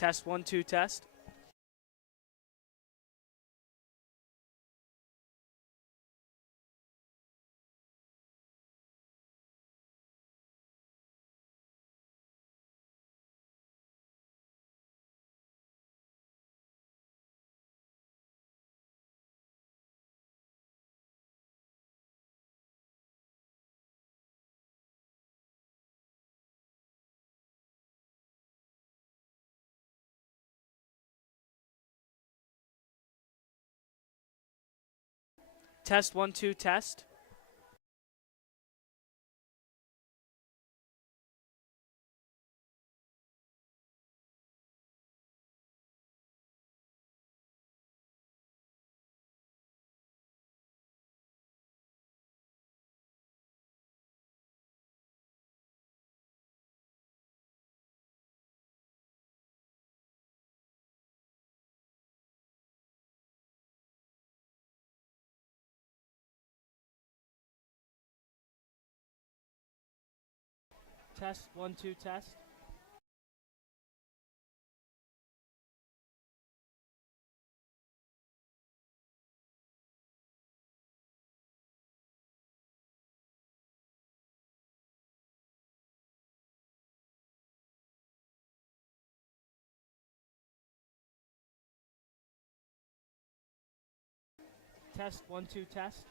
Test 1 2 test. Test 1 2 test. Test 1 2 test. Test 1 2 test.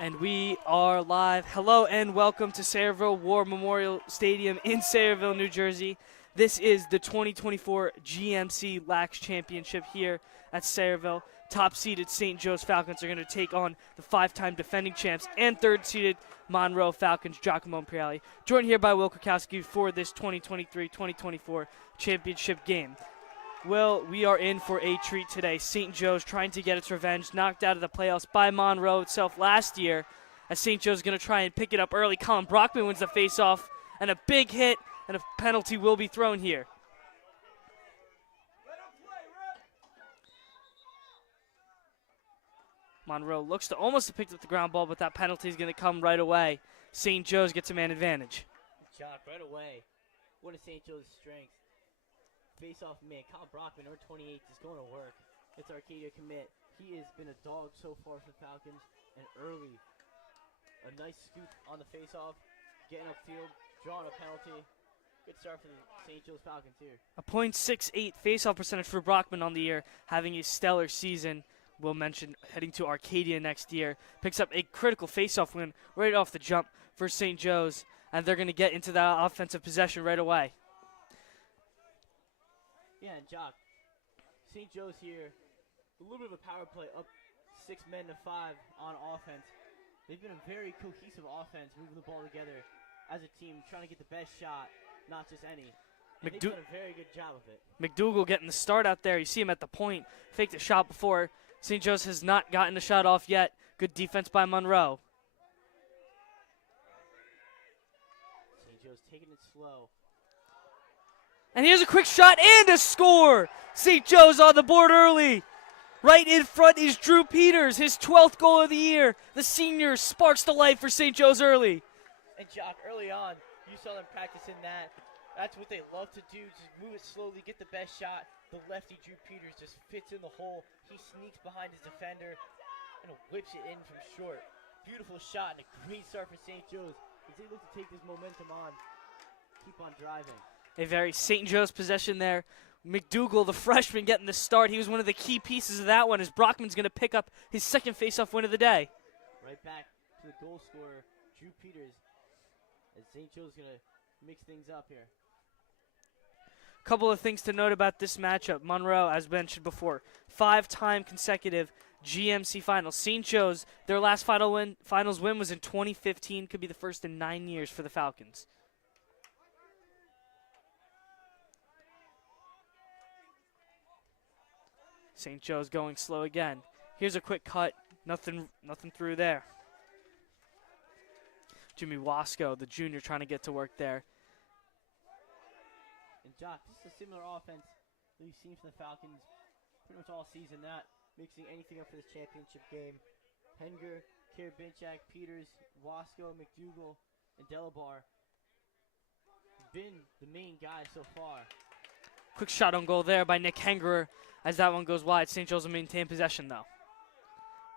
And we are live. Hello and welcome to Sayreville War Memorial Stadium in Sayreville, New Jersey. This is the 2024 GMC Lacrosse Championship here at Sayreville. Top-seeded St. Joe's Falcons are going to take on the five-time defending champs and third-seeded Monroe Falcons, Giacomo Imperiali. Joined here by Will Krakowski for this 2023-2024 championship game. Well, we are in for a treat today. St. Joe's trying to get its revenge, knocked out of the playoffs by Monroe itself last year, as St. Joe's going to try and pick it up early. Colin Brockman wins the faceoff, and a big hit, and a penalty will be thrown here. Monroe looks to almost have picked up the ground ball, but that penalty is going to come right away. St. Joe's gets a man advantage. Jock right away. One of St. Joe's strengths. Face-off man, Colin Brockman, number 28, is going to work. It's Arcadia commit. He has been a dog so far for the Falcons, and early. A nice scoop on the face-off, getting upfield, drawing a penalty. Good start for the St. Joe's Falcons here. A .68 face-off percentage for Brockman on the year, having a stellar season. We'll mention heading to Arcadia next year. Picks up a critical face-off win right off the jump for St. Joe's, and they're going to get into that offensive possession right away. Yeah, and Jock, St. Joe's here, a little bit of a power play, up 6 men to 5 on offense. They've been a very cohesive offense, moving the ball together as a team, trying to get the best shot, not just any. And they've done a very good job of it. McDougal getting the start out there. You see him at the point, faked a shot before. St. Joe's has not gotten the shot off yet. Good defense by Monroe. St. Joe's taking it slow. And here's a quick shot and a score! St. Joe's on the board early. Right in front is Drew Peters, his 12th goal of the year. The senior sparks the life for St. Joe's early. And Jock, early on, you saw them practicing that. That's what they love to do, just move it slowly, get the best shot. The lefty Drew Peters just fits in the hole. He sneaks behind his defender and whips it in from short. Beautiful shot and a great start for St. Joe's as they look to take this momentum on, keep on driving. A very St. Joe's possession there. McDougal, the freshman, getting the start. He was one of the key pieces of that one as Brockman's going to pick up his second faceoff win of the day. Right back to the goal scorer, Drew Peters, as St. Joe's going to mix things up here. Couple of things to note about this matchup. Monroe, as mentioned before, 5-time consecutive GMC finals. St. Joe's, their last finals win was in 2015. Could be the first in 9 years for the Falcons. St. Joe's going slow again. Here's a quick cut. Nothing through there. Jimmy Wasco, the junior, trying to get to work there. And Jock, this is a similar offense that we've seen from the Falcons pretty much all season, not mixing anything up for this championship game. Henger, Karabinchak, Peters, Wasco, McDougal, and Delabar have been the main guys so far. Quick shot on goal there by Nick Henger as that one goes wide. St. Joe's will maintain possession, though.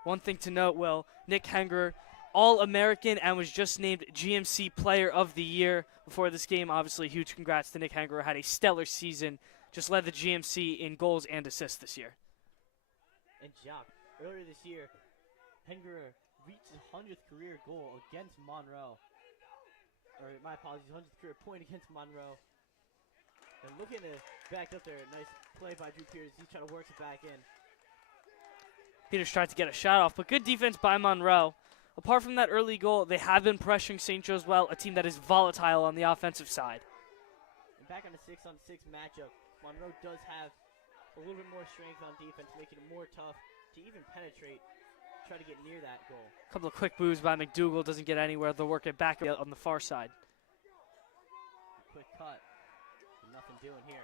One thing to note, Will, Nick Henger, All-American and was just named GMC Player of the Year before this game. Obviously, huge congrats to Nick Henger. Had a stellar season. Just led the GMC in goals and assists this year. And Jock, earlier this year, Henger reached his 100th career goal against Monroe. Or my apologies, 100th career point against Monroe. And looking to back up there, nice play by Drew Peters. He's trying to work it back in. Peters tried to get a shot off, but good defense by Monroe. Apart from that early goal, they have been pressuring St. Joe's well, a team that is volatile on the offensive side. And back on the 6-on-6 matchup, Monroe does have a little bit more strength on defense, making it more tough to even penetrate, try to get near that goal. A couple of quick moves by McDougal, doesn't get anywhere. They'll work it back on the far side. Quick cut. Nothing doing here.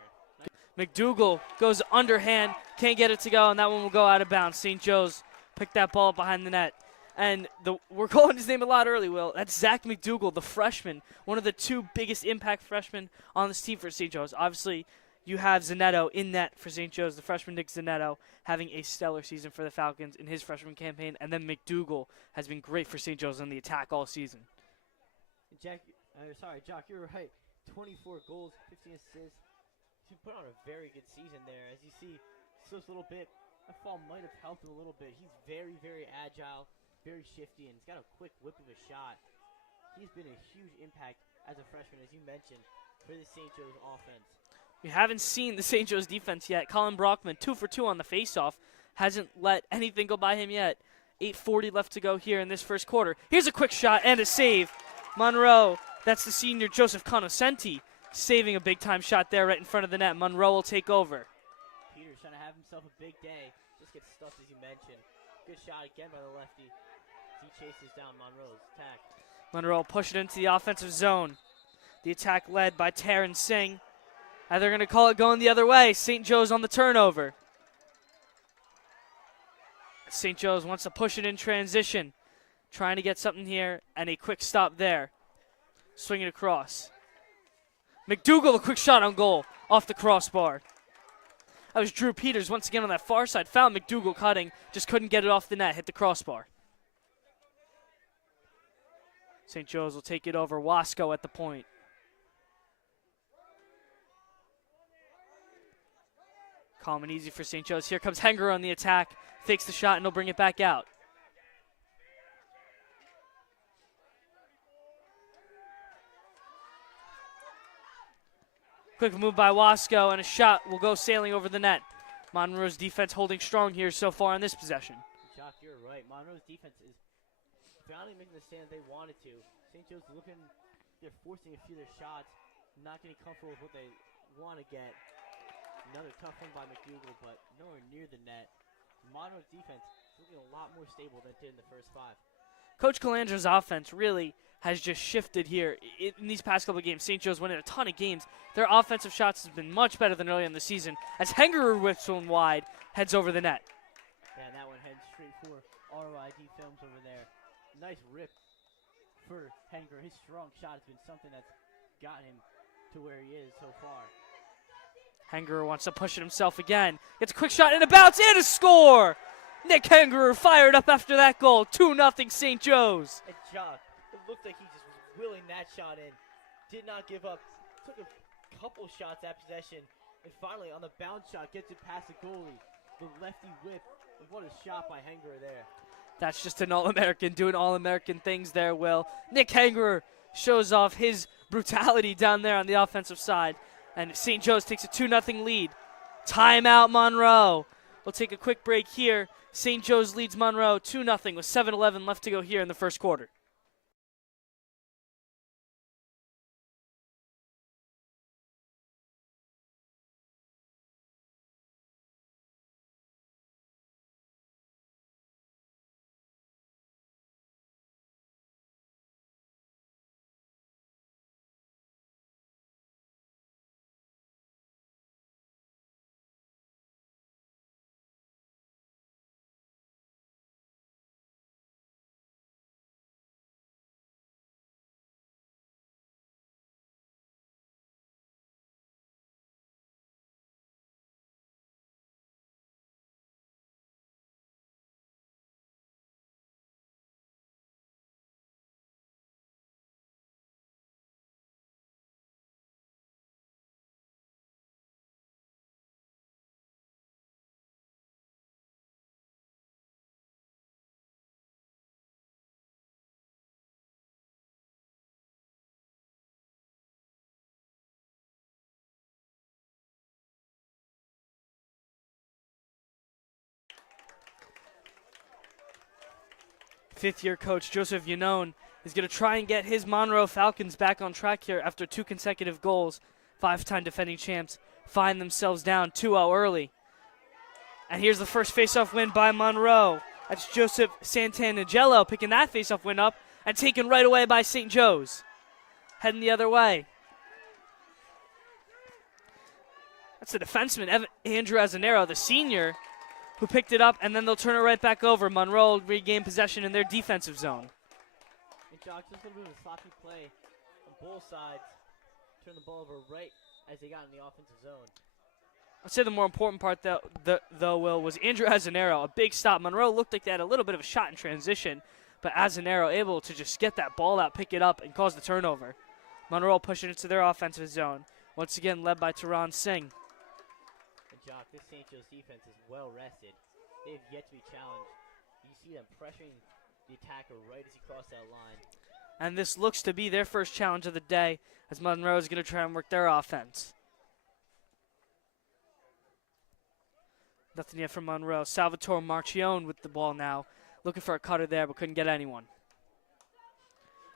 McDougal goes underhand, can't get it to go, and that one will go out of bounds. St. Joe's picked that ball behind the net. And we're calling his name a lot early, Will. That's Zach McDougal, the freshman, one of the two biggest impact freshmen on this team for St. Joe's. Obviously, you have Zanetto in net for St. Joe's, the freshman Nick Zanetto, having a stellar season for the Falcons in his freshman campaign. And then McDougal has been great for St. Joe's on the attack all season. Jock, you're right. 24 goals, 15 assists. He put on a very good season there. As you see, slips a little bit. That fall might have helped him a little bit. He's very, very agile. very shifty, and he's got a quick whip of a shot. He's been a huge impact as a freshman, as you mentioned, for the St. Joe's offense. We haven't seen the St. Joe's defense yet. Colin Brockman, 2 for 2 on the faceoff. Hasn't let anything go by him yet. 8:40 left to go here in this first quarter. Here's a quick shot and a save. Monroe, that's the senior Joseph Conoscenti, saving a big-time shot there right in front of the net. Monroe will take over. Peters trying to have himself a big day. Just gets stuffed, as you mentioned. Good shot again by the lefty. He chases down Monroe's attack. Monroe pushing into the offensive zone. The attack led by Taryn Singh. And they're going to call it going the other way. St. Joe's on the turnover. St. Joe's wants to push it in transition. Trying to get something here, and a quick stop there. Swinging across. McDougal, a quick shot on goal. Off the crossbar. That was Drew Peters once again on that far side. Found McDougal cutting. Just couldn't get it off the net. Hit the crossbar. St. Joe's will take it over. Wasco at the point. Calm and easy for St. Joe's. Here comes Henger on the attack. Fakes the shot and he'll bring it back out. Quick move by Wasco and a shot will go sailing over the net. Monroe's defense holding strong here so far in this possession. Jock, you're right. Monroe's defense is finally making the stand they wanted to. St. Joe's looking, they're forcing a few of their shots, not getting comfortable with what they want to get. Another tough one by McDougal, but nowhere near the net. Monroe's defense is looking a lot more stable than it did in the first 5. Coach Calandra's offense really has just shifted here in these past couple of games. St. Joe's winning a ton of games. Their offensive shots has been much better than earlier in the season as Henger whips one wide, heads over the net. Yeah, and that one heads straight for ROID Films over there. Nice rip for Henger. His strong shot has been something that's got him to where he is so far. Henger wants to push it himself again. Gets a quick shot and a bounce and a score! Nick Henger fired up after that goal. 2-0 St. Joe's. And Jock, it looked like he just was willing that shot in. Did not give up. Took a couple shots at possession. And finally, on the bounce shot, gets it past the goalie. The lefty whip. And what a shot by Henger there. That's just an All-American doing All-American things there, Will. Nick Henger shows off his brutality down there on the offensive side. And St. Joe's takes a 2-0 lead. Timeout, Monroe. We'll take a quick break here. St. Joe's leads Monroe 2-0 with 7:11 left to go here in the first quarter. Fifth-year coach Joseph Yanone is going to try and get his Monroe Falcons back on track here after 2 consecutive goals. 5-time defending champs find themselves down 2-0 early. And here's the first faceoff win by Monroe. That's Joseph Santanagello picking that faceoff win up and taken right away by St. Joe's. Heading the other way. That's the defenseman, Andrew Azanero, the senior, who picked it up, and then they'll turn it right back over. Monroe will regain possession in their defensive zone. And Jock, just a little bit of sloppy play on both sides. Turn the ball over right as they got in the offensive zone. I'd say the more important part, though, Will, was Andrew Azanero, a big stop. Monroe looked like they had a little bit of a shot in transition, but Azanero able to just get that ball out, pick it up, and cause the turnover. Monroe pushing it to their offensive zone. Once again, led by Taran Singh. And Jock, this St. Joe's defense is well rested. They have yet to be challenged. You see them pressuring the attacker right as he crossed that line. And this looks to be their first challenge of the day, as Monroe is going to try and work their offense. Nothing yet from Monroe. Salvatore Marchione with the ball now. Looking for a cutter there, but couldn't get anyone.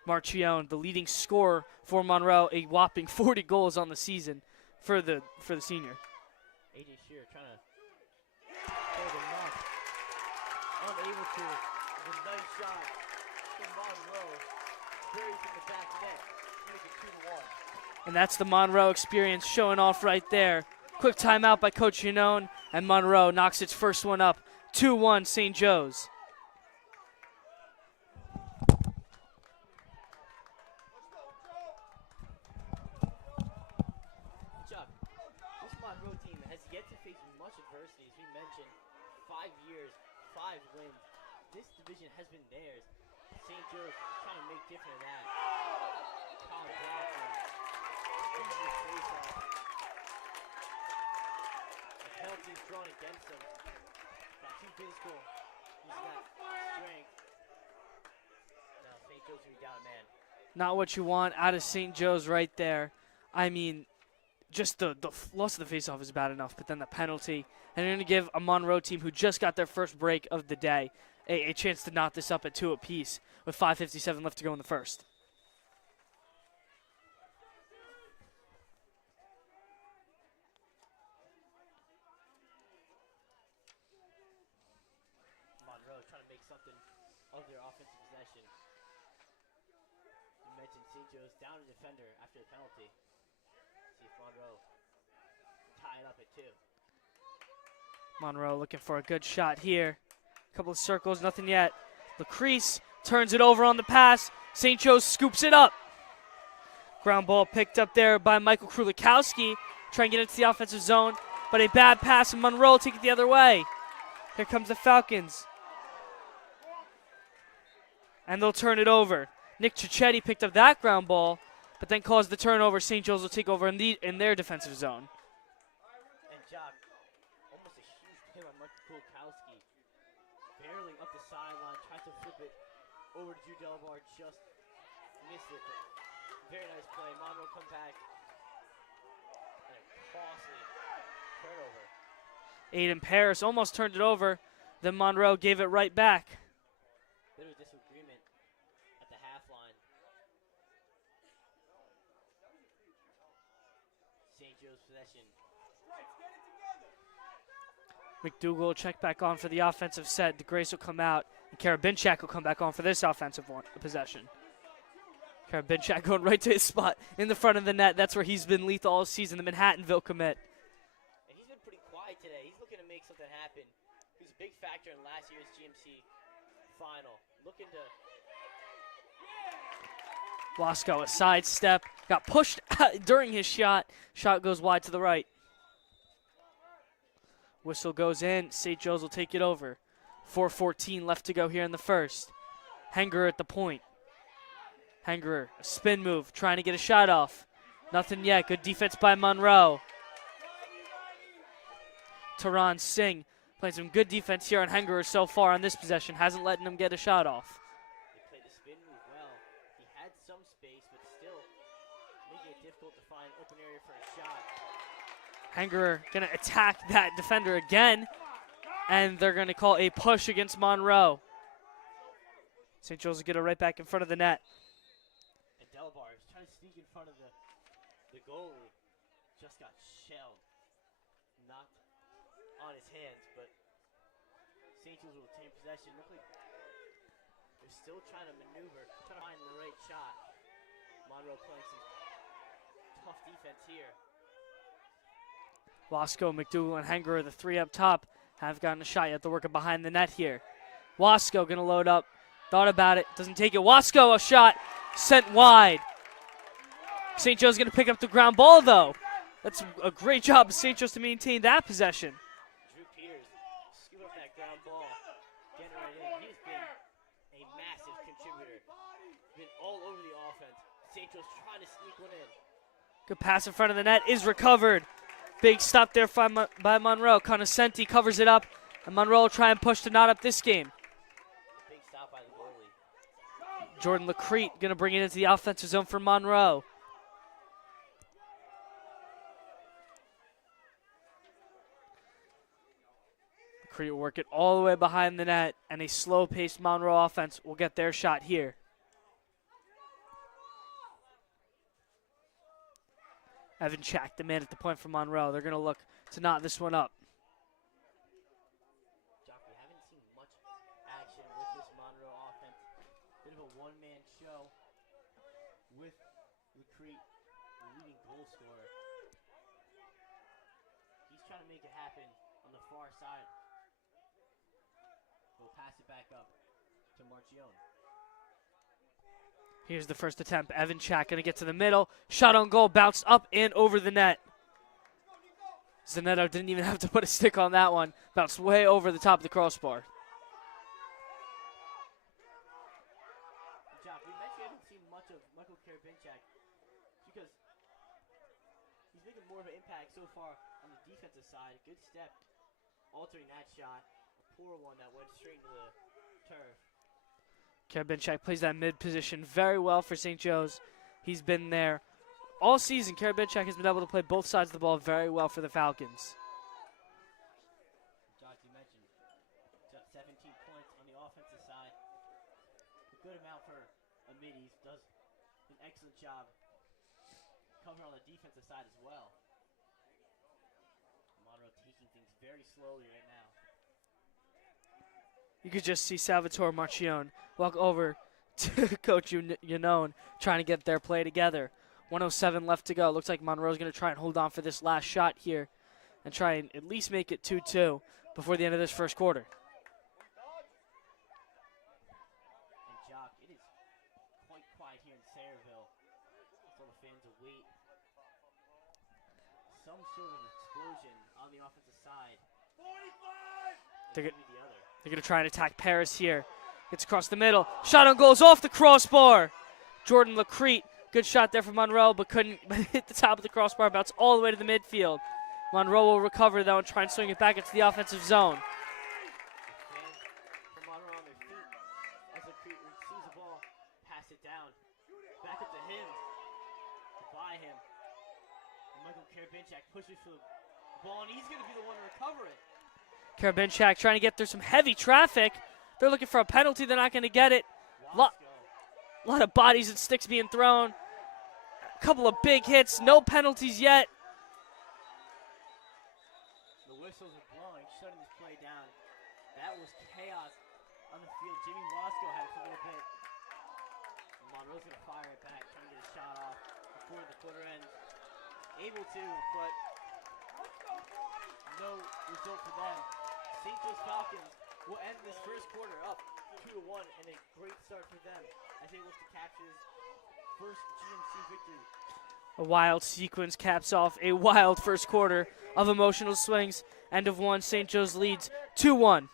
Marchione, the leading scorer for Monroe, a whopping 40 goals on the season for the senior. AJ Shearer trying to hold him up. Unable to. The nice shot from Monroe. Buries in the back net. Make it 2-1. And that's the Monroe experience showing off right there. Quick timeout by Coach Yanone, and Monroe knocks its first one up. 2-1 St. Joe's. Chuck, this Monroe team has yet to face much adversity. As we mentioned, 5 years, 5 wins. This division has been theirs. St. Joe's trying to make different of that. Colin Blackman, easy face off. The penalties drawn against them. Got too physical. Using that strength. Now St. Joe's gonna be down a man. Not what you want out of St. Joe's right there. I mean, just the loss of the faceoff is bad enough, but then the penalty. And they're going to give a Monroe team who just got their first break of the day a chance to knot this up at 2 apiece with 5:57 left to go in the first. Monroe trying to make something of their offensive possession. You mentioned St. Joe's down a defender after the penalty. See if Monroe tie it up at 2. Monroe looking for a good shot here. Couple of circles, nothing yet. Lacrosse turns it over on the pass. St. Joe's scoops it up. Ground ball picked up there by Michael Krulikowski. Trying to get into the offensive zone, but a bad pass and Monroe take it the other way. Here comes the Falcons. And they'll turn it over. Nick Cicchetti picked up that ground ball, but then caused the turnover. St. Joe's will take over in their defensive zone. And Jock, almost a huge hit on Michael Krulikowski. Barely up the sideline, tries to flip it over to Drew Delbar, just missed it. But very nice play. Monroe come back. And a costly turnover. Aiden Paris almost turned it over. Then Monroe gave it right back. Bit of a disagreement at the half line. St. Joe's possession. McDougal will check back on for the offensive set. DeGrace will come out. And Karabinchak will come back on for this offensive possession. Karabinchak going right to his spot in the front of the net. That's where he's been lethal all season, the Manhattanville commit. And he's been pretty quiet today. He's looking to make something happen. He was a big factor in last year's GMC final. Looking to... Wasco, a sidestep. Got pushed during his shot. Shot goes wide to the right. Whistle goes in. St. Joe's will take it over. 4:14 left to go here in the first. Hengerer at the point. Hengerer, a spin move, trying to get a shot off. Nothing yet. Good defense by Monroe. Taran Singh playing some good defense here on Hengerer so far on this possession. Hasn't letting him get a shot off. They played the spin move well. He had some space, but still making it difficult to find open area for a shot. Hengerer going to attack that defender again, and they're going to call a push against Monroe. St. Joe's will get it right back in front of the net. And Delbar is trying to sneak in front of the goalie. Just got shelled. Knocked on his hands, but St. Joe's will retain possession. Look like they're still trying to maneuver, trying to find the right shot. Monroe playing some tough defense here. Wasco, McDougal, and Hengerer, the three up top, have gotten a shot yet. They're working behind the net here. Wasco going to load up. Thought about it. Doesn't take it. Wasco, a shot sent wide. St. Joe's going to pick up the ground ball, though. That's a great job of St. Joe's to maintain that possession. Drew Peters scooping up that ground ball, getting right in. He's been a massive contributor. Been all over the offense. St. Joe's trying to sneak one in. Good pass in front of the net is recovered. Big stop there by Monroe. Conoscenti covers it up, and Monroe will try and push to knot up this game. Big stop by the goalie. Jordan Lacrete going to bring it into the offensive zone for Monroe. Lacrete will work it all the way behind the net, and a slow-paced Monroe offense will get their shot here. Evan Chack, the man at the point for Monroe. They're going to look to knot this one up. Jock, we haven't seen much action with this Monroe offense. Bit of a one-man show with Lacrete, the leading goal scorer. He's trying to make it happen on the far side. We'll pass it back up to Marchione. Here's the first attempt. Evan Chack going to get to the middle. Shot on goal, bounced up and over the net. Zanetto didn't even have to put a stick on that one. Bounced way over the top of the crossbar. Jock, we mentioned we haven't seen much of Michael Karabinchak because he's making more of an impact so far on the defensive side. Good step, altering that shot. A poor one that went straight into the turf. Karabinchak plays that mid position very well for St. Joe's. He's been there all season. Karabinchak has been able to play both sides of the ball very well for the Falcons. Jock, you mentioned he's got 17 points on the offensive side. A good amount for a mid. He does an excellent job covering on the defensive side as well. Monroe taking things very slowly right now. You could just see Salvatore Marchione walk over to Coach Yanone trying to get their play together. 1:07 left to go. Looks like Monroe's going to try and hold on for this last shot here and try and at least make it 2-2 before the end of this first quarter. And Jock, it is quite quiet here in Sayreville. So the fans await some sort of explosion on the offensive side. 45! They're Maybe the other. They're going to try and attack Paris here. Gets across the middle. Shot on goal is off the crossbar. Jordan Lacrete. Good shot there from Monroe, but couldn't hit the top of the crossbar. Bounce all the way to the midfield. Monroe will recover, though, and try and swing it back into the offensive zone. Fans from Monroe on their feet as Lacrete receives the ball. Pass it down. Back up to him. By him. And Michael Karabinchak pushes for the ball, and he's going to be the one to recover it. Karabinchak trying to get through some heavy traffic. They're looking for a penalty. They're not going to get it. A lot of bodies and sticks being thrown. A couple of big hits. No penalties yet. The whistles are blowing, shutting this play down. That was chaos on the field. Jimmy Wasco had it for a little bit. Monroe's going to fire it back, trying to get a shot off before the quarter ends. Able to, but no result for them. St. Joe's Falcons will end this first quarter up 2-1, and a great start for them as they look to capture this first GMC victory. A wild sequence caps off a wild first quarter of emotional swings. End of one, St. Joe's leads 2-1.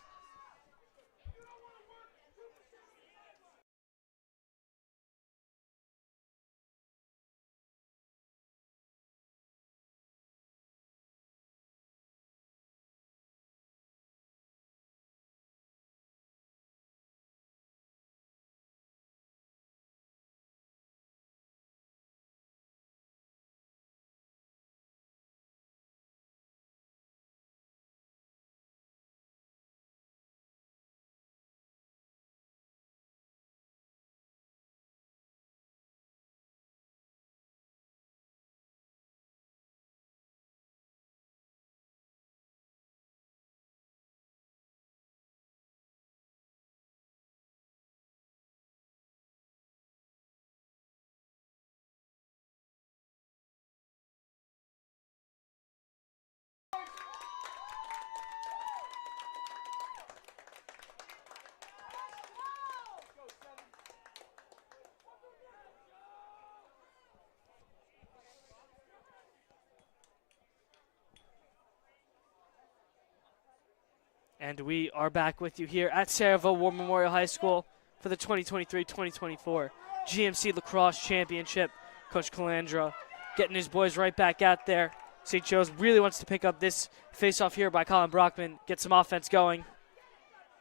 And we are back with you here at Sayreville War Memorial High School for the 2023-2024 GMC Lacrosse Championship. Coach Calandra getting his boys right back out there. St. Joe's really wants to pick up this face-off here by Colin Brockman, get some offense going.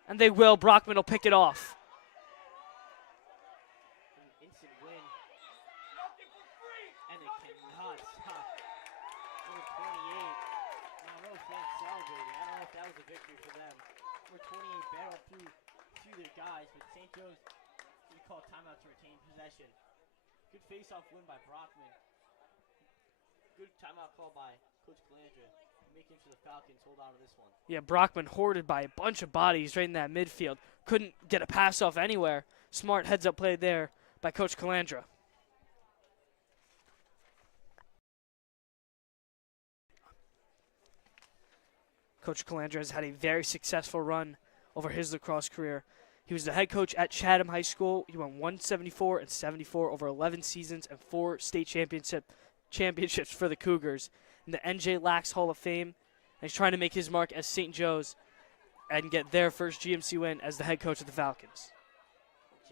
And they will. Brockman will pick it off. Number 28. Monroe fans celebrating. I don't know if that was a victory for them. Number 28 battled through their guys, but St. Joe's going to call timeout to retain possession. Good face-off win by Brockman. Good timeout call by Coach Calandra, making sure the Falcons hold on to this one. Yeah, Brockman hoarded by a bunch of bodies right in that midfield. Couldn't get a pass off anywhere. Smart heads-up play there by Coach Calandra. Coach Calandra has had a very successful run over his lacrosse career. He was the head coach at Chatham High School. He won 174 and 74 over 11 seasons and 4 state championships for the Cougars in the NJ Lax Hall of Fame. And he's trying to make his mark as St. Joe's and get their first GMC win as the head coach of the Falcons.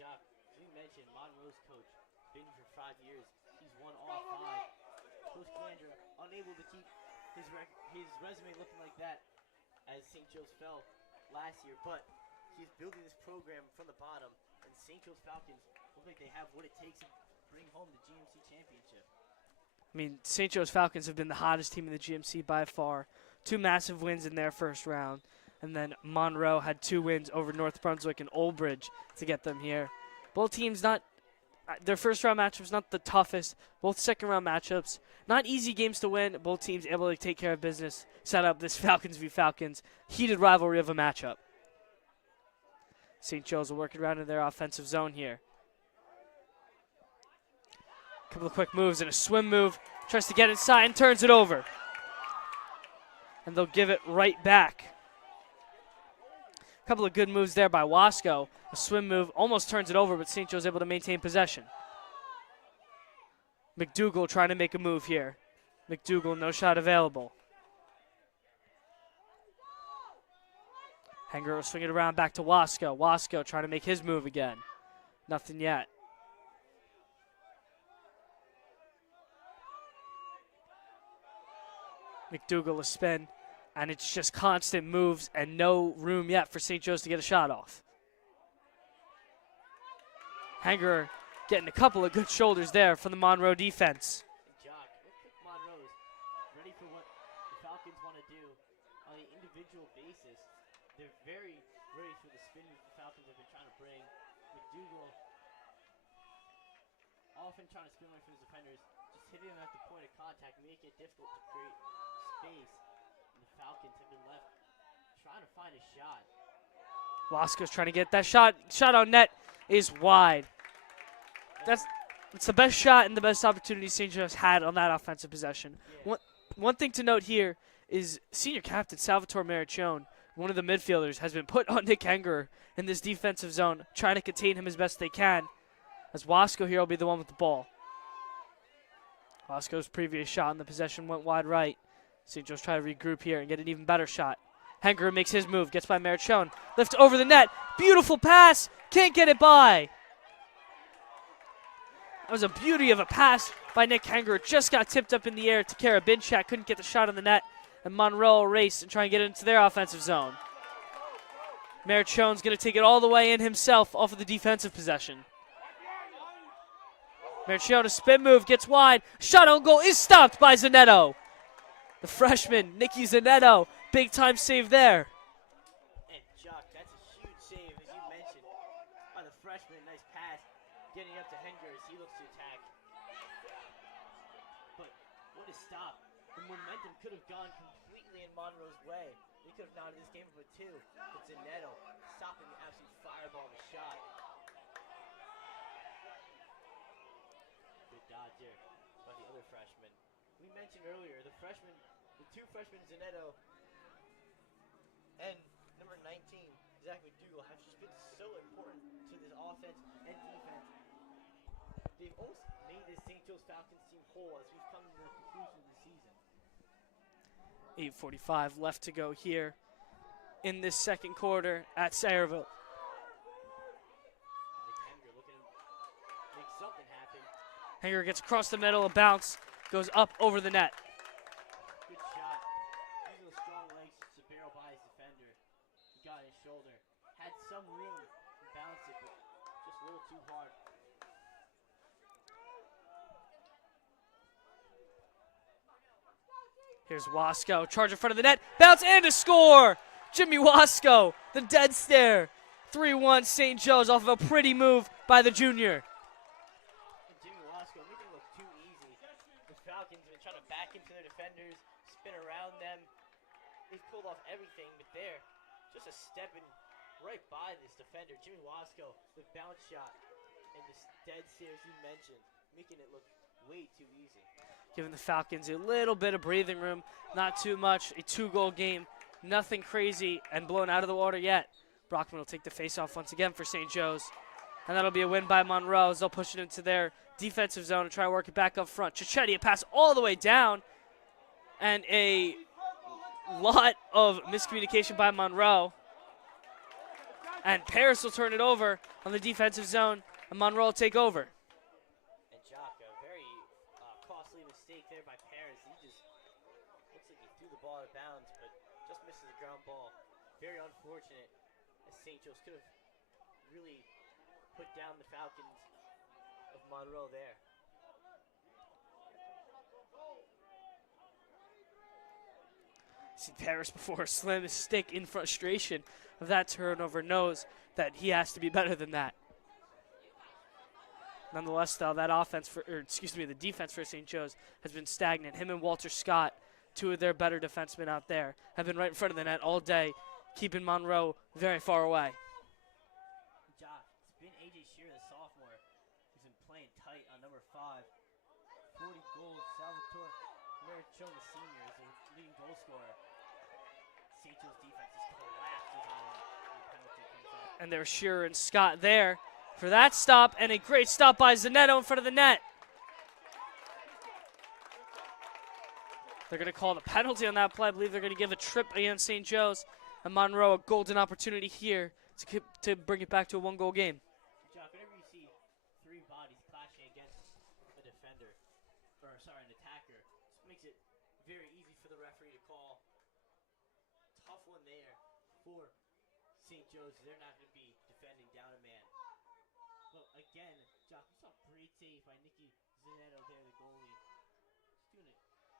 Chuck, you mentioned Monroe's coach, been here for 5 years. He's won all 5. Coach Calandra unable to keep his resume looking like that as St. Joe's fell last year, but he's building this program from the bottom, and St. Joe's Falcons look like they have what it takes to bring home the GMC championship. I mean, St. Joe's Falcons have been the hottest team in the GMC by far. 2 massive wins in their first round. And then Monroe had 2 wins over North Brunswick and Old Bridge to get them here. Both teams their first round matchups not the toughest. Both second round matchups, not easy games to win. Both teams able to take care of business, set up this Falcons v. Falcons heated rivalry of a matchup. St. Joe's will work it around in their offensive zone here. Couple of quick moves and a swim move. Tries to get inside and turns it over. And they'll give it right back. Couple of good moves there by Wasco. A swim move almost turns it over, but St. Joe's able to maintain possession. McDougal trying to make a move here. McDougal, no shot available. Hanger will swing it around back to Wasco. Wasco trying to make his move again. Nothing yet. McDougal a spin, and it's just constant moves and no room yet for St. Joe's to get a shot off. Hanger getting a couple of good shoulders there from the Monroe defense. Jock, looks like Monroe's ready for what the Falcons want to do on an individual basis. They're very ready for the spin the Falcons have been trying to bring. McDougal often trying to spin away from his defenders, just hitting them at the point of contact, making it difficult to create space. And the Falcons have been left trying to find a shot. Wasco's trying to get that shot. Shot on net is wide. That's the best shot and the best opportunity St. Joe's had on that offensive possession. Yeah. One thing to note here is senior captain Salvatore Marichone, one of the midfielders, has been put on Nick Hanger in this defensive zone, trying to contain him as best they can, as Wasco here will be the one with the ball. Wasco's previous shot in the possession went wide right. St. Joe's trying to regroup here and get an even better shot. Hanger makes his move, gets by Marichone. Lift over the net. Beautiful pass. Can't get it by. That was a beauty of a pass by Nick Hanger. Just got tipped up in the air to Kara Binchak. Couldn't get the shot on the net. And Monroe will race and try and get into their offensive zone. Marichone's going to take it all the way in himself off of the defensive possession. Marichone, a spin move, gets wide. Shot on goal is stopped by Zanetto. The freshman, Nicky Zanetto. Big time save there. And Jock, that's a huge save, as you mentioned, by the freshman. Nice pass, getting up to Hanger as he looks to attack. But what a stop. The momentum could have gone completely in Monroe's way. They could have knotted this game for 2. But Zanetto stopping the absolute fireball of a shot. Good dodge there by the other freshman. We mentioned earlier, the 2 freshmen, Zanetto and number 19, Zach McDougal, have just been so important to this offense and defense. They've almost made this St. Joe's Falcons team whole as we've come to the conclusion of the season. 8:45 left to go here in this second quarter at Sayreville. Hanger looking to make something happen. Hanger gets across the middle, a bounce, goes up over the net. Good shot. Using those strong legs to barrel by his defender. He got his shoulder. Had some room to bounce it, but just a little too hard. Here's Wasco, charge in front of the net, bounce and a score! Jimmy Wasco, the dead stare. 3-1 St. Joe's off of a pretty move by the junior. And Jimmy Wasco making it look too easy. The Falcons have been trying to back into their defenders, spin around them. They've pulled off everything, but there, just a stepping right by this defender. Jimmy Wasco, the bounce shot, and this dead stare, as you mentioned, making it look way too easy. Giving the Falcons a little bit of breathing room, not too much, a 2-goal game. Nothing crazy and blown out of the water yet. Brockman will take the face-off once again for St. Joe's. And that'll be a win by Monroe as they'll push it into their defensive zone and try to work it back up front. Cicchetti, a pass all the way down. And a lot of miscommunication by Monroe. And Paris will turn it over on the defensive zone, and Monroe will take over. And Jock, a very costly mistake there by Paris. He just looks like he threw the ball out of bounds, but just misses the ground ball. Very unfortunate, as St. Joe's could have really put down the Falcons of Monroe there. See Paris before slam his stick in frustration of that turnover knows that he has to be better than that. Nonetheless, though, that the defense for St. Joe's has been stagnant. Him and Walter Scott, two of their better defensemen out there, have been right in front of the net all day, keeping Monroe very far away. Jock, it's been A.J. Shearer, the sophomore, who's been playing tight on number 5. 40 goals. Salvatore Merrichon, the senior, is the leading goal scorer. St. Joe's defense just collapses on him when the penalty comes up. And there's Shearer and Scott there for that stop, and a great stop by Zanetto in front of the net. They're going to call the penalty on that play. I believe they're going to give a trip against St. Joe's. And Monroe, a golden opportunity here to bring it back to a 1-goal game. Jock, whenever you see 3 bodies clashing against a defender, an attacker, just makes it very easy for the referee to call. Tough one there for St. Joe's. They're not going to be defending down a man. But again, Jock, you saw a great save by Nicky Zanetto there, the goalie. Just doing an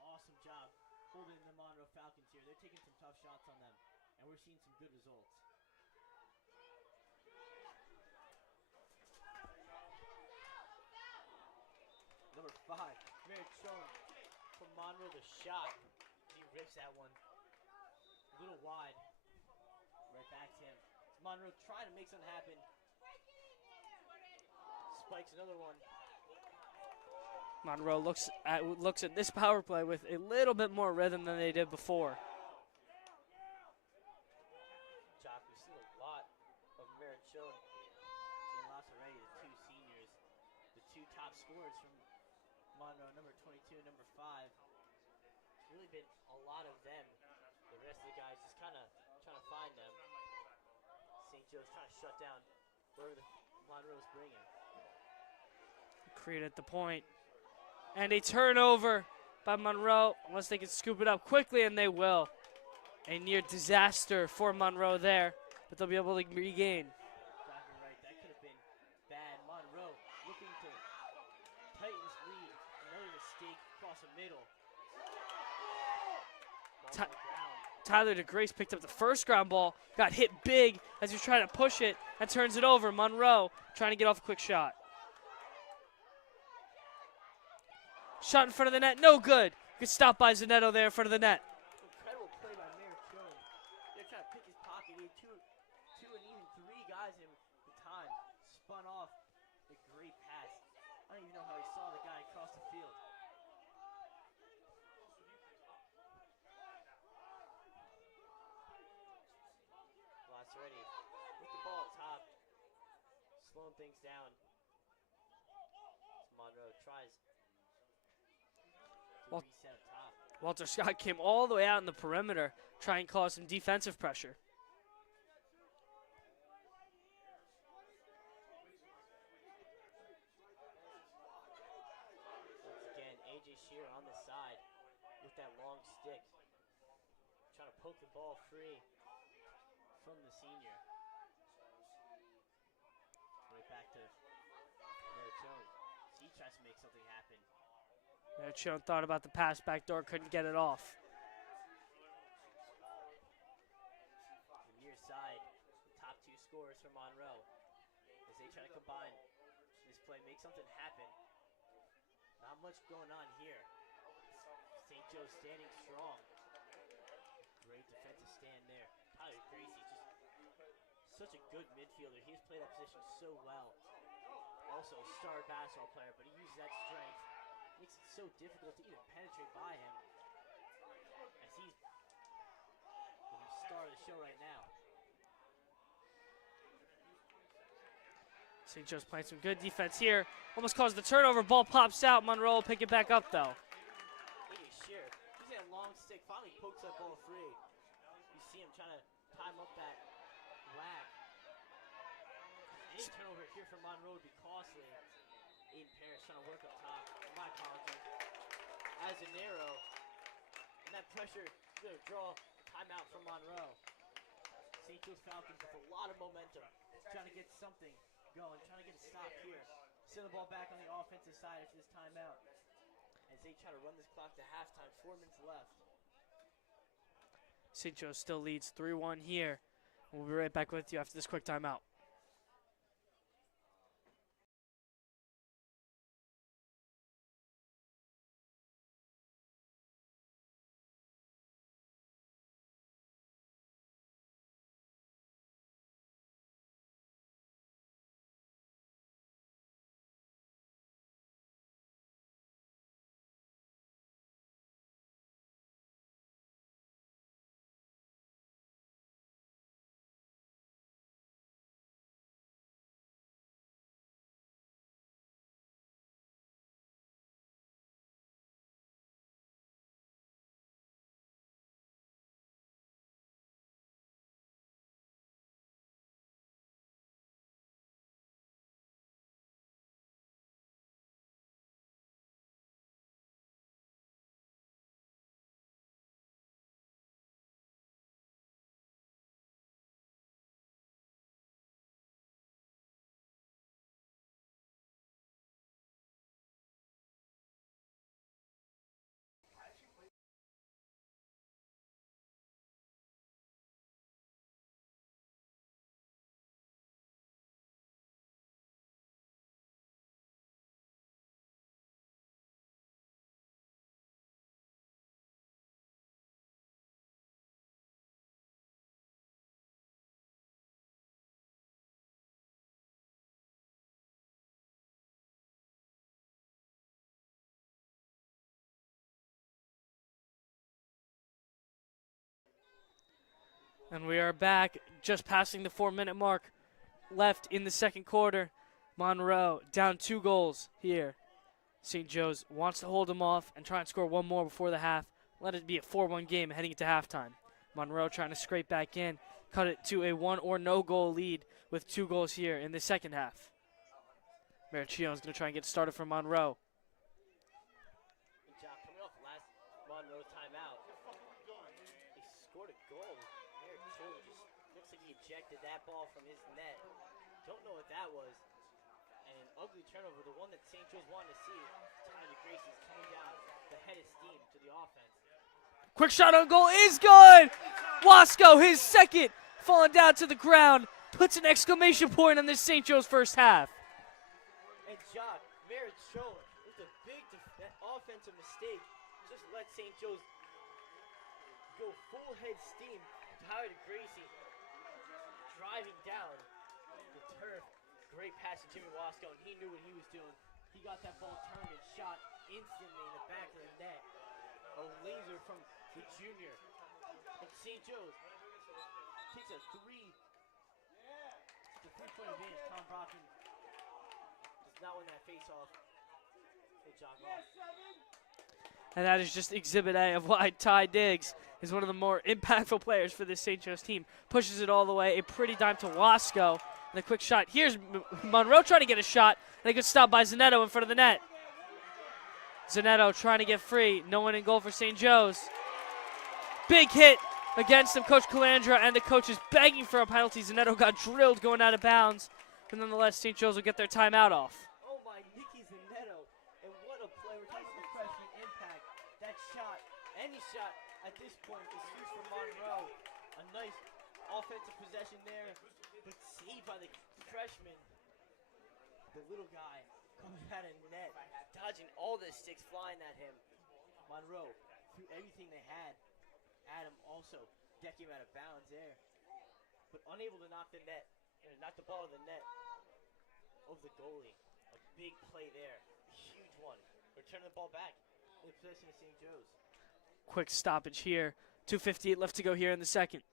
awesome job holding the Monroe Falcons here. They're taking some tough shots on them, and we're seeing some good results. Number 5, Merrichon from Monroe, the shot. He rips that one a little wide. Right back to him. Monroe trying to make something happen. Spikes another one. Monroe looks at this power play with a little bit more rhythm than they did before. Jock, we've seen a lot of Merrichon and Lasseretti, the 2 seniors, the 2 top scorers from Monroe, number 22 and number 5. It's really been a lot of them. The rest of the guys just kind of trying to find them. St. Joe's trying to shut down wherever the Monroe's bringing. Create at the point. And a turnover by Monroe, unless they can scoop it up quickly, and they will. A near disaster for Monroe there, but they'll be able to regain. Exactly right. That could have been bad. Monroe looking to tighten his lead. Another mistake across the middle. Ball on the ground. Tyler DeGrace picked up the first ground ball, got hit big as he was trying to push it, and turns it over. Monroe trying to get off a quick shot. Shot in front of the net, no good. Good stop by Zanetto there in front of the net. Incredible play by Merrichon. They're trying to pick his pocket. He had two and even 3 guys in the time. Spun off a great pass. I don't even know how he saw the guy across the field. Lasseretti with the ball at top, slowing things down. Monroe tries to reset up top. Walter Scott came all the way out in the perimeter, trying to cause some defensive pressure. Once again, A.J. Shearer on the side with that long stick. Trying to poke the ball free from the senior. Right back to Merrichon. He tries to make something happen. Merrichon thought about the pass back door, couldn't get it off. much going on here. St. Joe standing strong. Great defensive stand there. Tyler Gracie, just such a good midfielder. He's played that position so well. Also a star basketball player, but he uses that strength. Makes it so difficult to even penetrate by him. As he's the star of the show right now. St. Joe's playing some good defense here. Almost caused the turnover. Ball pops out. Monroe will pick it back up, though. Look at Shear. He's got a long stick. Finally pokes that ball free. You see him trying to time up that whack. Any turnover here from Monroe would be costly. Aiden Parrish trying to work up top. My apologies. As a narrow. And that pressure is going to draw a timeout from Monroe. St. Joe's Falcons with a lot of momentum. Trying to get something going. Trying to get a stop here. Send the ball back on the offensive side after this timeout. As they try to run this clock to halftime. 4 minutes left. St. Joe still leads 3-1 here. We'll be right back with you after this quick timeout. And we are back, just passing the 4-minute mark left in the second quarter. Monroe down 2 goals here. St. Joe's wants to hold them off and try and score one more before the half. Let it be a 4-1 game heading into halftime. Monroe trying to scrape back in, cut it to a 1 or no goal lead with 2 goals here in the second half. Maricchione's going to try and get started for Monroe. Good job coming off last Monroe timeout. He scored a goal. Maricchione just looks like he ejected that ball from his net. Don't know what that was. And an ugly turnover, the one that St. Joe's wanted to see. Tyler Gracie's coming down the head of steam to the offense. Quick shot on goal is good! Wasco, his second, falling down to the ground, puts an exclamation point on this St. Joe's first half. And Jock, Maricchione, with a big offensive mistake, just let St. Joe's go full head steam. Tyler Gracie driving down the turf. Great pass to Jimmy Wasco, and he knew what he was doing. He got that ball turned and shot instantly in the back of the net. A laser from the junior. And St. Joe's takes a three-point advantage. Tom Brockman does not win that face-off. They jog off. And that is just exhibit A of why Ty Diggs is one of the more impactful players for this St. Joe's team. Pushes it all the way, a pretty dime to Wasco. And a quick shot. Here's Monroe trying to get a shot. And a good stop by Zanetto in front of the net. Zanetto trying to get free. No one in goal for St. Joe's. Big hit against him, Coach Calandra, and the coach is begging for a penalty. Zanetto got drilled going out of bounds. But nonetheless, St. Joe's will get their timeout off. Oh my, Nicky Zanetto. And what a play. We're talking about freshman impact. That shot, any shot at this point is huge for Monroe. A nice offensive possession there, but saved by the freshman. The little guy coming out of net, dodging all all the sticks flying at him. Monroe threw everything they had at him, also decking him out of bounds there, but unable to knock the net, knock the ball in the net over the goalie. A big play there, a huge one. Returning the ball back in possession of St. Joe's. Quick stoppage here. 2:58 left to go here in the second.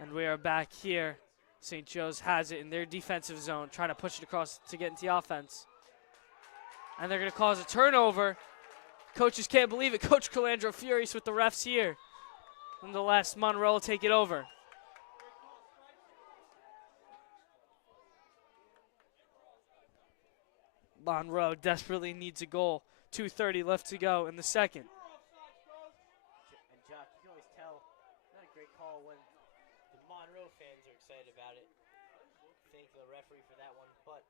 And we are back here. St. Joe's has it in their defensive zone, trying to push it across to get into the offense. And they're going to cause a turnover. Coaches can't believe it. Coach Calandro furious with the refs here. Nonetheless, Monroe will take it over. Monroe desperately needs a goal. 2:30 left to go in the second. And Jock, you can always tell, not a great call when the Monroe fans are excited about it. Thank the referee for that one, but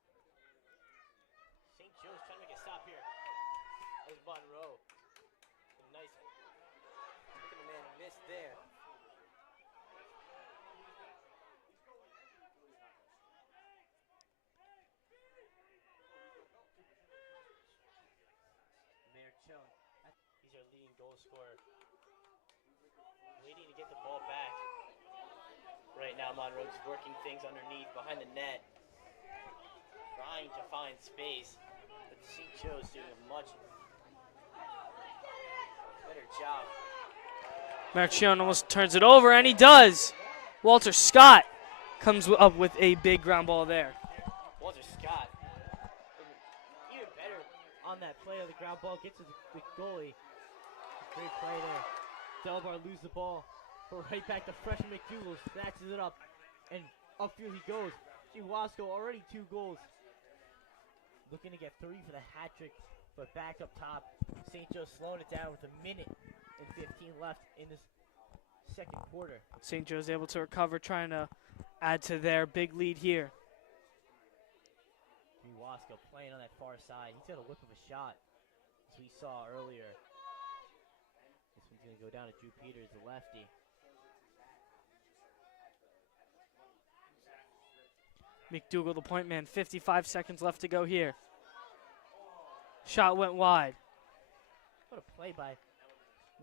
St. Joe's trying to make a stop here. There's Monroe. A nice, look at the man missed there. Mayor Chone, he's our leading goal scorer. Waiting to get the ball back. Right now, Monroe's working things underneath, behind the net, trying to find space. But St. Joe's doing a much better job. Marchione almost turns it over, and he does. Walter Scott comes up with a big ground ball there. Walter Scott, even better on that play of the ground ball, gets to the goalie. Great play there. Delbar loses the ball, but right back to freshman McDougal, snatches it up, and upfield he goes. Wasco already 2 goals. Looking to get 3 for the hat trick, but back up top, St. Joe slowing it down with 1:15 left in this second quarter. St. Joe's able to recover, trying to add to their big lead here. Wasco playing on that far side. He's got a whip of a shot, as we saw earlier. This one's going to go down to Drew Peters, the lefty. McDougal, the point man, 55 seconds left to go here. Shot went wide. What a play by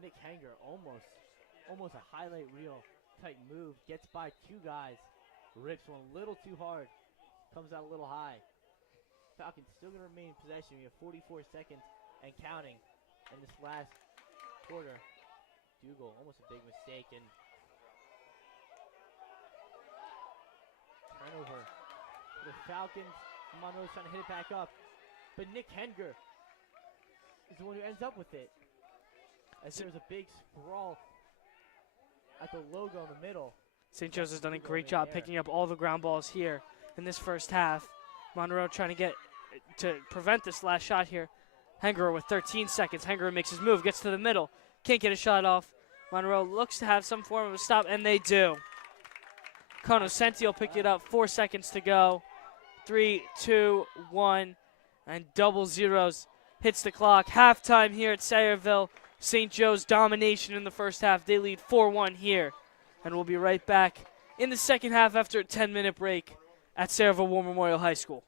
Nick Henger. Almost a highlight reel type move. Gets by 2 guys. Rips one a little too hard. Comes out a little high. Falcons still going to remain in possession. We have 44 seconds and counting in this last quarter. Dougal, almost a big mistake, and turnover. The Falcons, Monroe's trying to hit it back up, but Nick Henger is the one who ends up with it. As there's a big sprawl at the logo in the middle. St. Joe's has done a great job picking up all the ground balls here in this first half. Monroe trying to get to prevent this last shot here. Henger with 13 seconds. Henger makes his move, gets to the middle. Can't get a shot off. Monroe looks to have some form of a stop, and they do. Conoscenti will pick it up. 4 seconds to go. 3, 2, 1, and double zeros hits the clock. Halftime here at Sayreville. St. Joe's domination in the first half. They lead 4-1 here. And we'll be right back in the second half after a 10-minute break at Sayreville War Memorial High School.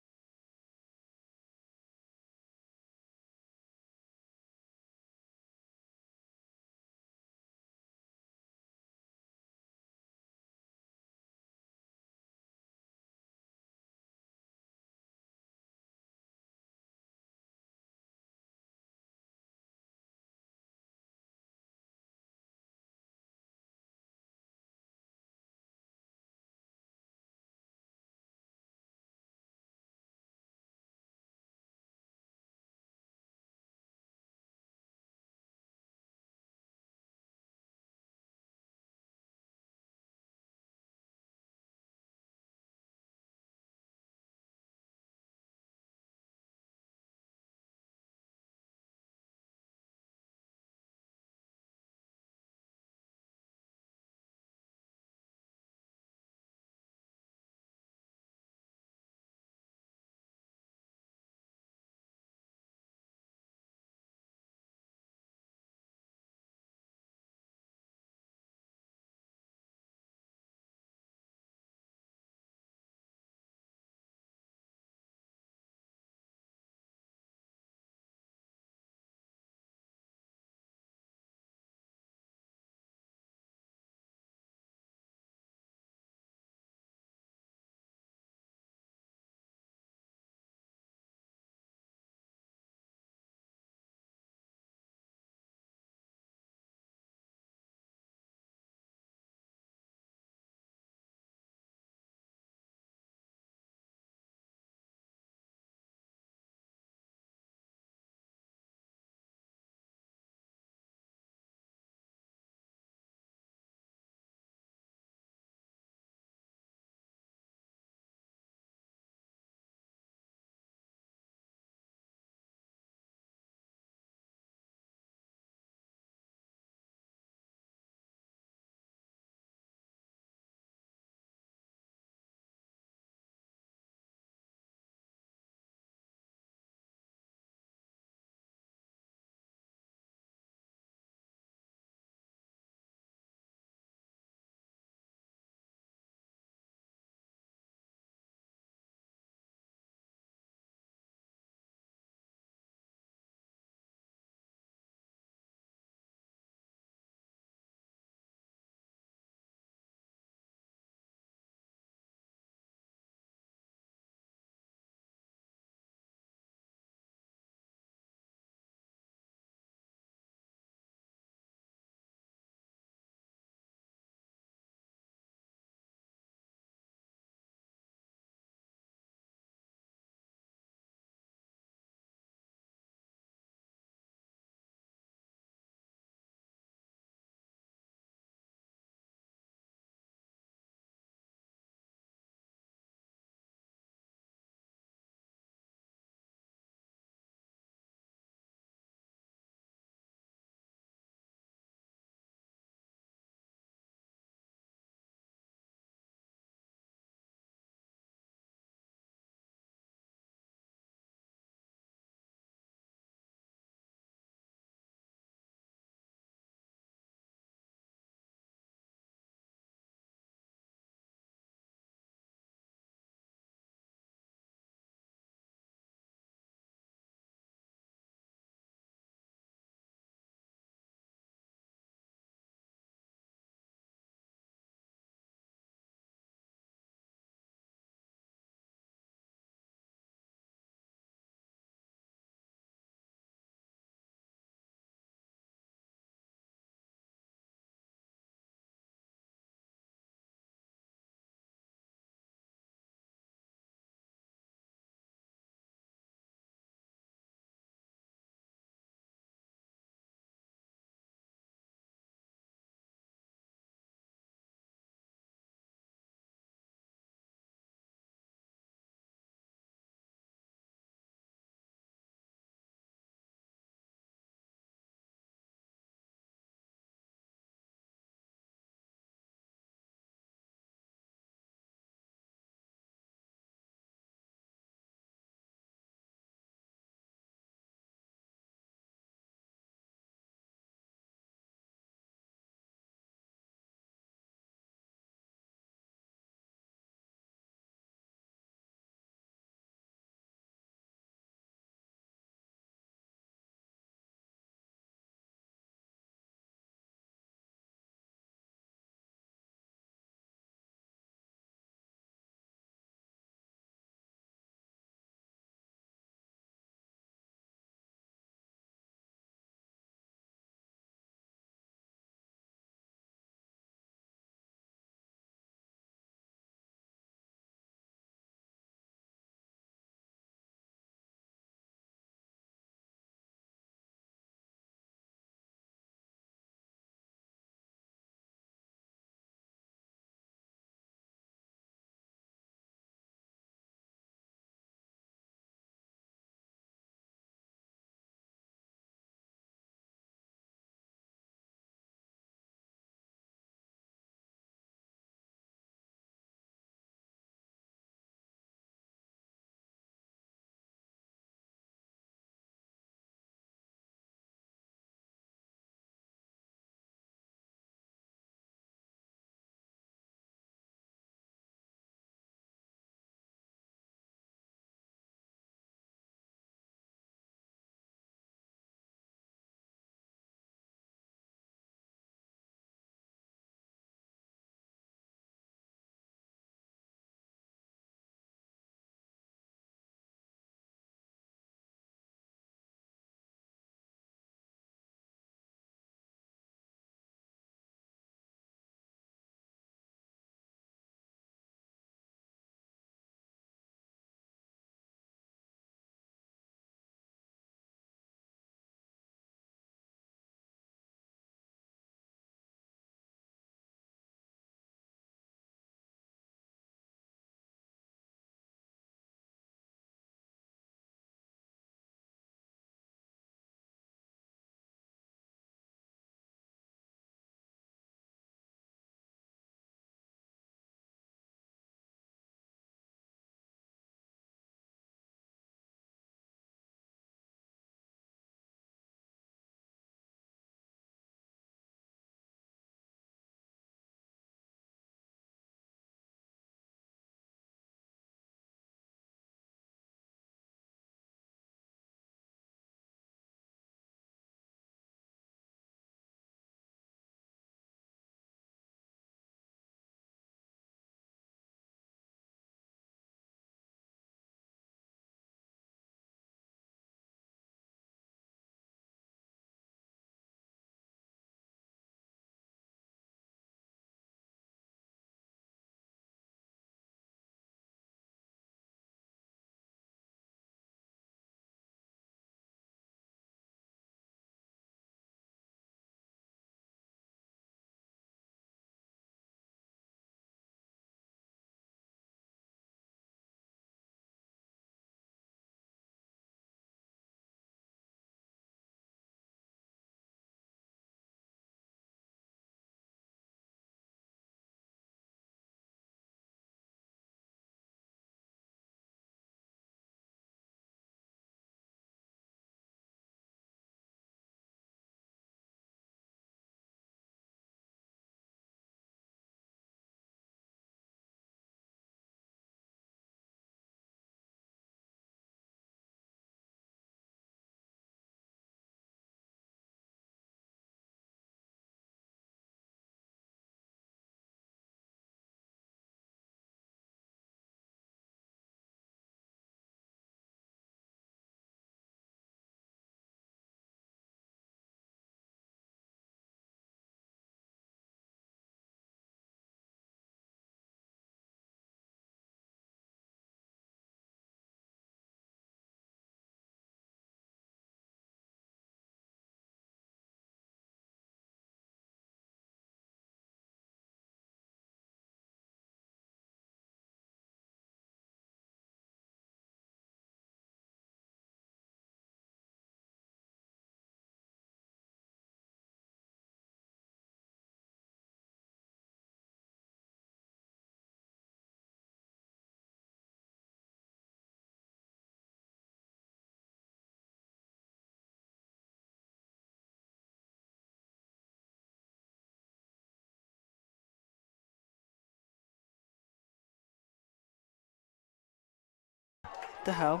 the hell?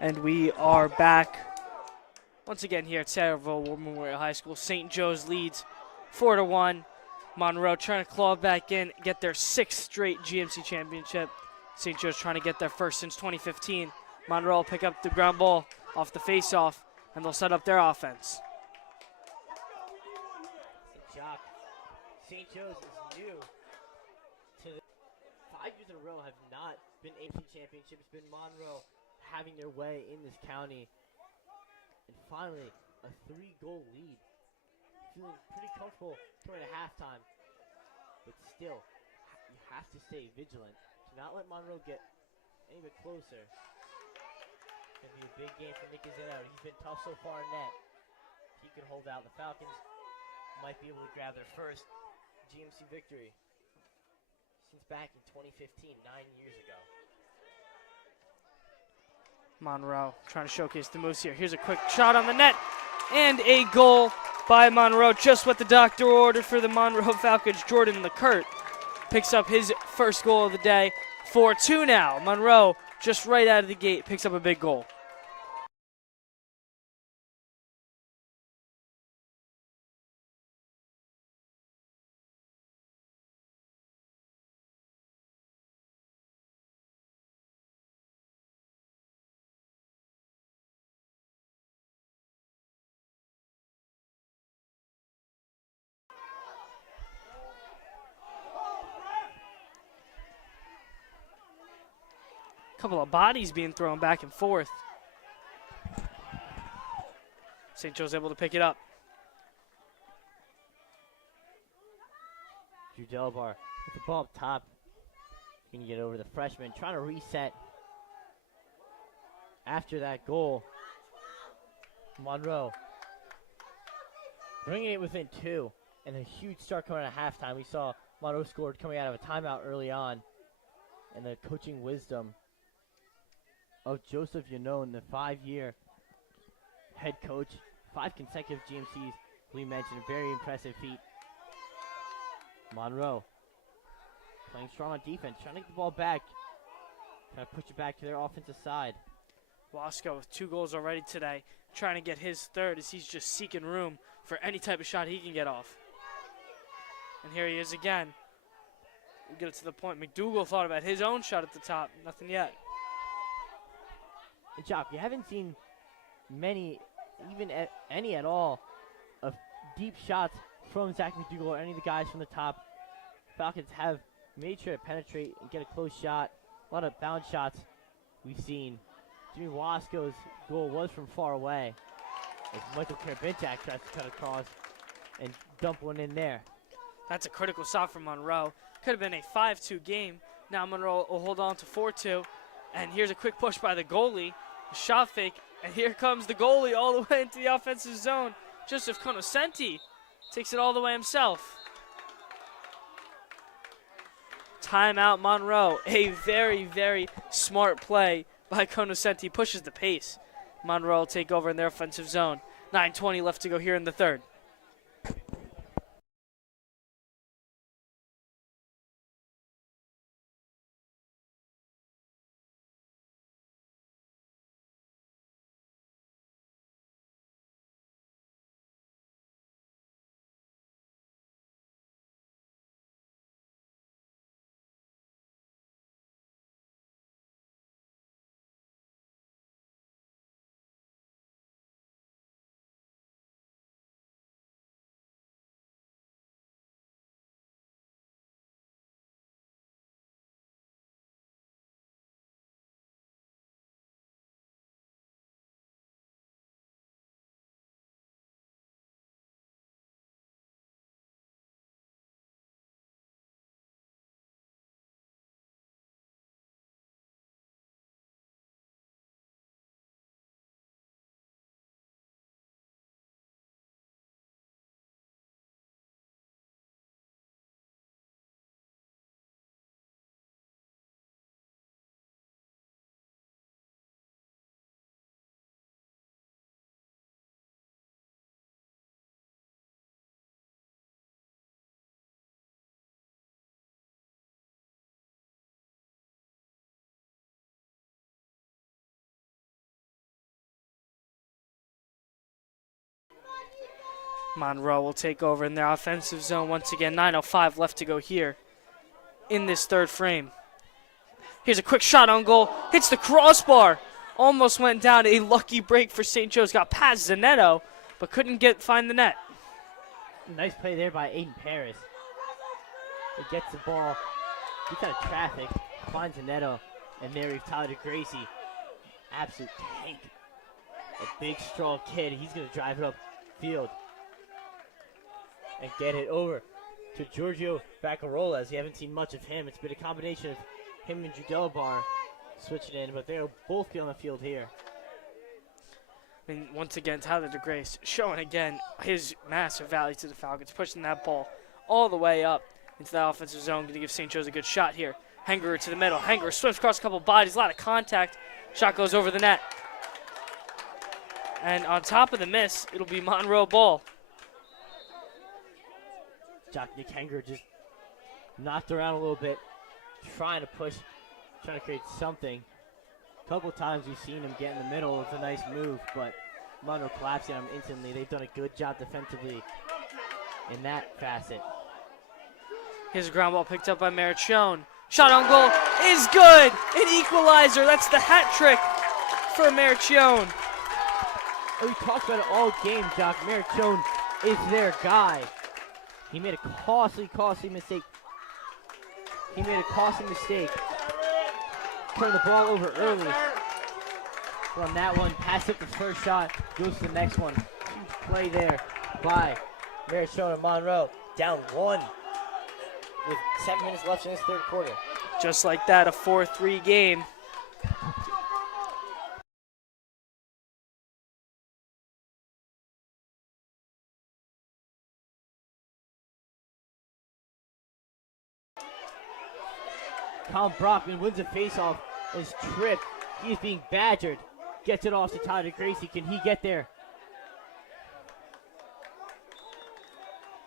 And we are back once again here at Sayreville War Memorial High School. St. Joe's leads 4-1. Monroe trying to claw back in, get their 6th straight GMC championship. St. Joe's trying to get their first since 2015. Monroe will pick up the ground ball off the face-off, and they'll set up their offense. Jock. St. Joe's is new to 5 years in a row have not been AMC championships. It's been Monroe having their way in this county. And finally, a 3-goal lead. Feeling pretty comfortable going to halftime. But still, you have to stay vigilant. Do not let Monroe get any bit closer. It's going to be a big game for Nick Gazzetto. He's been tough so far in net. He can hold out. The Falcons might be able to grab their first GMC victory since back in 2015, 9 years ago. Monroe trying to showcase the moves here. Here's a quick shot on the net and a goal by Monroe. Just what the doctor ordered for the Monroe Falcons. Jordan LeCurt picks up his first goal of the day. 4-2 now. Monroe just right out of the gate picks up a big goal. Couple of bodies being thrown back and forth. St. Joe's able to pick it up. Drew Delbar with the ball up top. Can you get over the freshman? Trying to reset after that goal. Monroe bringing it within 2. And a huge start coming at halftime. We saw Monroe scored coming out of a timeout early on. And the coaching wisdom of Joseph Yanone, the 5-year head coach. 5 consecutive GMCs, we mentioned. A very impressive feat. Monroe playing strong on defense, trying to get the ball back. Trying to push it back to their offensive side. Wasco with 2 goals already today, trying to get his 3rd as he's just seeking room for any type of shot he can get off. And here he is again. We'll get it to the point. McDougal thought about his own shot at the top. Nothing yet. And Jock, you haven't seen many, even any at all, of deep shots from Zach McDougal or any of the guys from the top. Falcons have made sure to penetrate and get a close shot. A lot of bounce shots we've seen. Jimmy Wasco's goal was from far away, as Michael Karabinchak tries to cut across and dump one in there. That's a critical shot from Monroe. Could have been a 5-2 game. Now Monroe will hold on to 4-2. And here's a quick push by the goalie. A shot fake. And here comes the goalie all the way into the offensive zone. Joseph Conoscenti takes it all the way himself. Timeout Monroe. A very, very smart play by Conoscenti. Pushes the pace. Monroe will take over in their offensive zone. 9:20 left to go here in the 3rd. Monroe will take over in their offensive zone once again. 9:05 left to go here in this third frame. Here's a quick shot on goal. Hits the crossbar. Almost went down. A lucky break for St. Joe's. Got past Zanetto, but couldn't find the net. Nice play there by Aiden Paris. He gets the ball, gets out of traffic, finds Zanetto, and there he's Tyler DeGracie. Absolute tank. A big, strong kid. He's going to drive it up field and get it over to Giorgio Baccarola, as you haven't seen much of him. It's been a combination of him and Judelabar switching in, but they'll both be on the field here. I mean, once again, Tyler DeGrace showing again his massive value to the Falcons, pushing that ball all the way up into the offensive zone. Going to give St. Joe's a good shot here. Hengerer to the middle. Hengerer swims across a couple bodies, a lot of contact. Shot goes over the net. And on top of the miss, it'll be Monroe ball. Nick Hengerer just knocked around a little bit, trying to push, trying to create something. A couple times we've seen him get in the middle. It's a nice move, but Monroe collapsing on him instantly. They've done a good job defensively in that facet. Here's a ground ball picked up by Marichone. Shot on goal is good. An equalizer. That's the hat trick for Marichone. We talked about it all game, Jock. Marichone is their guy. He made a costly mistake. Turning the ball over early. From that one, pass up the first shot, goes to the next one. Huge play there by Marichone and Monroe. Down 1 with 7 minutes left in this third quarter. Just like that, a 4-3 game. Colin Brockman wins a faceoff, is tripped. He is being badgered. Gets it off to Tyler DeGracie. Can he get there?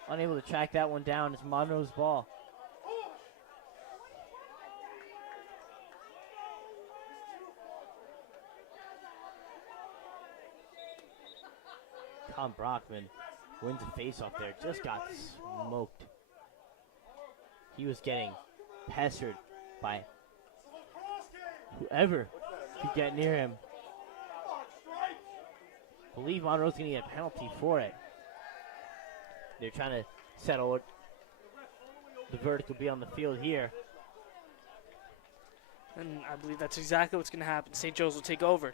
Unable to track that one down. It's Monroe's ball. Colin Brockman wins a faceoff there. Just got smoked. He was getting pestered by whoever could get near him. I believe Monroe's going to get a penalty for it. They're trying to settle it. The verdict will be on the field here. And I believe that's exactly what's going to happen. St. Joe's will take over.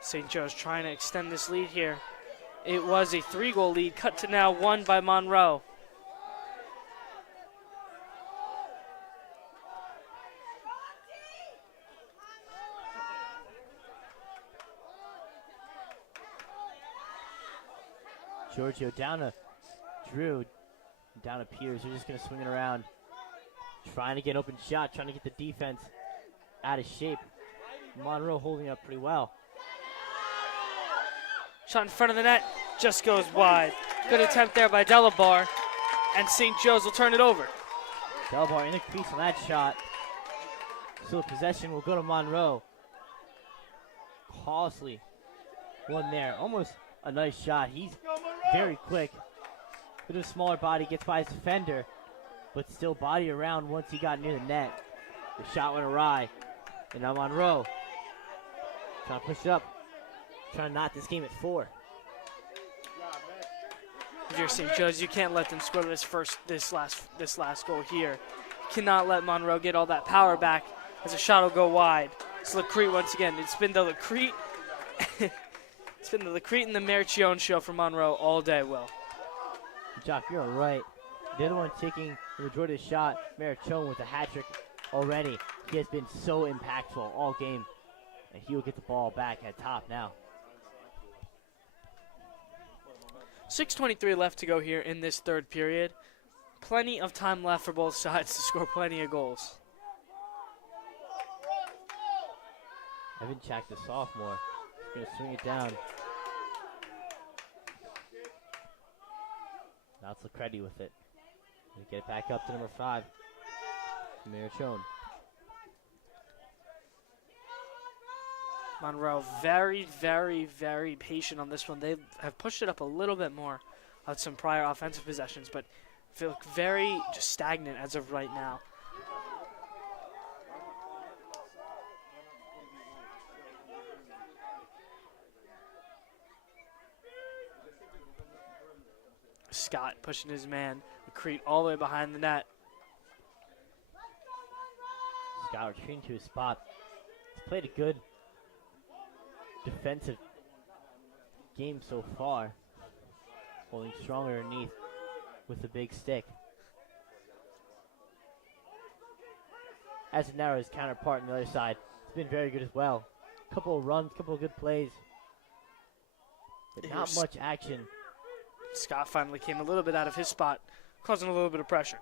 St. Joe's trying to extend this lead here. It was a 3-goal lead, cut to now 1 by Monroe. Giorgio down to Drew, down to Peters. They're just going to swing it around. Trying to get an open shot, trying to get the defense out of shape. Monroe holding up pretty well. Shot in front of the net, just goes wide. Good attempt there by Delabar, and St. Joe's will turn it over. Delabar in the crease on that shot. So possession will go to Monroe. Costly one there. Almost a nice shot. He's very quick. Bit of a smaller body, gets by his defender, but still body around once he got near the net. The shot went awry. And now Monroe trying to push it up. Trying to knot this game at 4. If you're St. Joe's, you can't let them score this last goal here. Cannot let Monroe get all that power back as a shot will go wide. It's Lacrete once again. It's been the Lacrete. It's been the Lacrete and the Marichone show for Monroe all day, Will. Jock, you're right. The other one taking the majority of the shot, Marichone with a hat trick already. He has been so impactful all game. And he will get the ball back at top now. 6:23 left to go here in this third period. Plenty of time left for both sides to score plenty of goals. Evan Chack, the sophomore, is going to swing it down. Now it's Lacrete with it. They get it back up to number 5, Marichone. Monroe very, very, very patient on this one. They have pushed it up a little bit more with some prior offensive possessions, but feel very just stagnant as of right now. Scott pushing his man, McCreate all the way behind the net. Scott retreating to his spot. He's played a good defensive game so far, holding strong underneath with the big stick. As of now, his counterpart on the other side has been very good as well. Couple of runs, couple of good plays, but not much action. Scott finally came a little bit out of his spot, causing a little bit of pressure.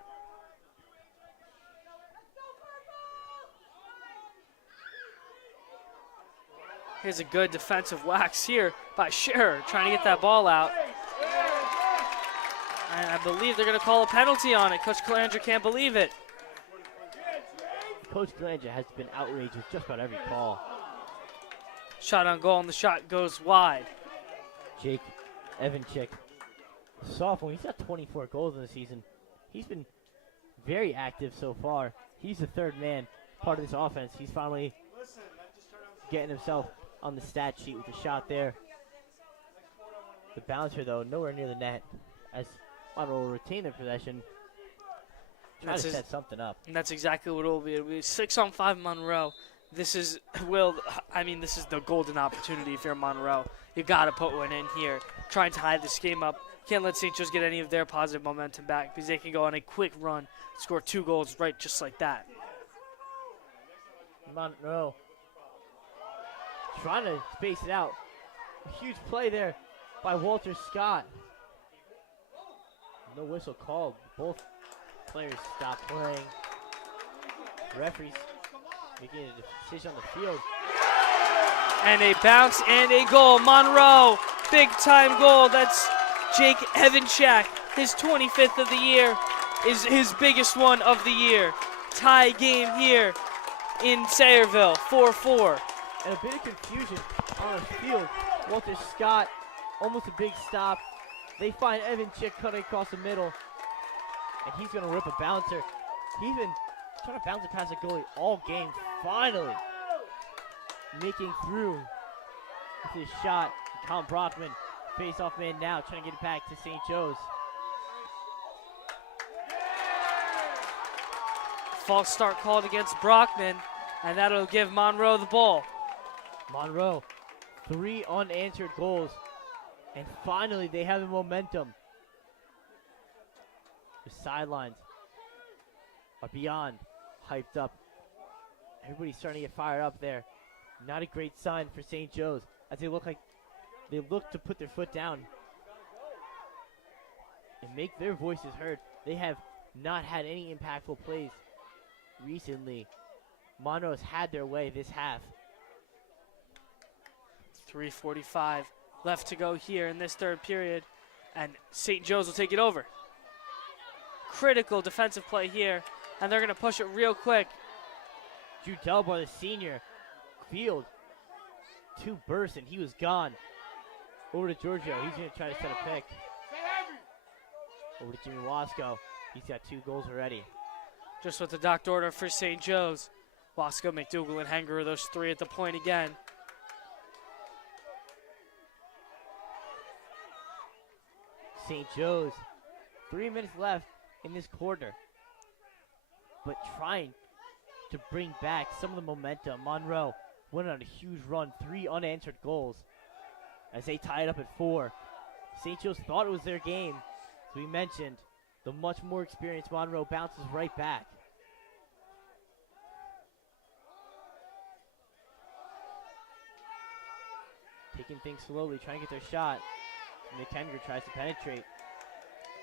Here's a good defensive wax here by Scherer, trying to get that ball out. And I believe they're going to call a penalty on it. Coach Calandra can't believe it. Coach Calandra has been outraged with just about every call. Shot on goal, and the shot goes wide. Jake Evanchik, sophomore, he's got 24 goals in the season. He's been very active so far. He's the third man, part of this offense. He's finally getting himself on the stat sheet with the shot there. The bouncer, though, nowhere near the net, as Monroe will retain their possession. Trying to set something up. And that's exactly what it will be. It'll be 6-on-5 Monroe. This is, this is the golden opportunity if you're Monroe. You got to put one in here. Trying to tie this game up. Can't let St. Joe's get any of their positive momentum back because they can go on a quick run, score 2 goals right just like that. Monroe trying to space it out. A huge play there by Walter Scott. No whistle called. Both players stopped playing. Referees making a decision on the field. And a bounce and a goal. Monroe, big time goal. That's Jake Evanchik. His 25th of the year is his biggest one of the year. Tie game here in Sayreville, 4-4. And a bit of confusion on the field. Walter Scott, almost a big stop. They find Evanchik cutting across the middle. And he's going to rip a bouncer. He's been trying to bounce it past the goalie all game. Finally making through with his shot. Colin Brockman, face-off man now, trying to get it back to St. Joe's. False start called against Brockman, and that'll give Monroe the ball. Monroe, 3 unanswered goals, and finally they have the momentum. The sidelines are beyond hyped up. Everybody's starting to get fired up there. Not a great sign for St. Joe's as they look to put their foot down and make their voices heard. They have not had any impactful plays recently. Monroe's had their way this half. 3:45 left to go here in this third period, and St. Joe's will take it over. Critical defensive play here, and they're going to push it real quick. Drew Delbar, the senior, field 2 bursts, and he was gone. Over to Giorgio. He's going to try to set a pick. Over to Jimmy Wasco. He's got 2 goals already. Just with the docked order for St. Joe's. Wasco, McDougal, and Henger, those 3 at the point again. St. Joe's, 3 minutes left in this quarter, but trying to bring back some of the momentum. Monroe went on a huge run, 3 unanswered goals as they tied up at 4. St. Joe's thought it was their game. As we mentioned, the much more experienced Monroe bounces right back. Taking things slowly, trying to get their shot. Nick Henger tries to penetrate,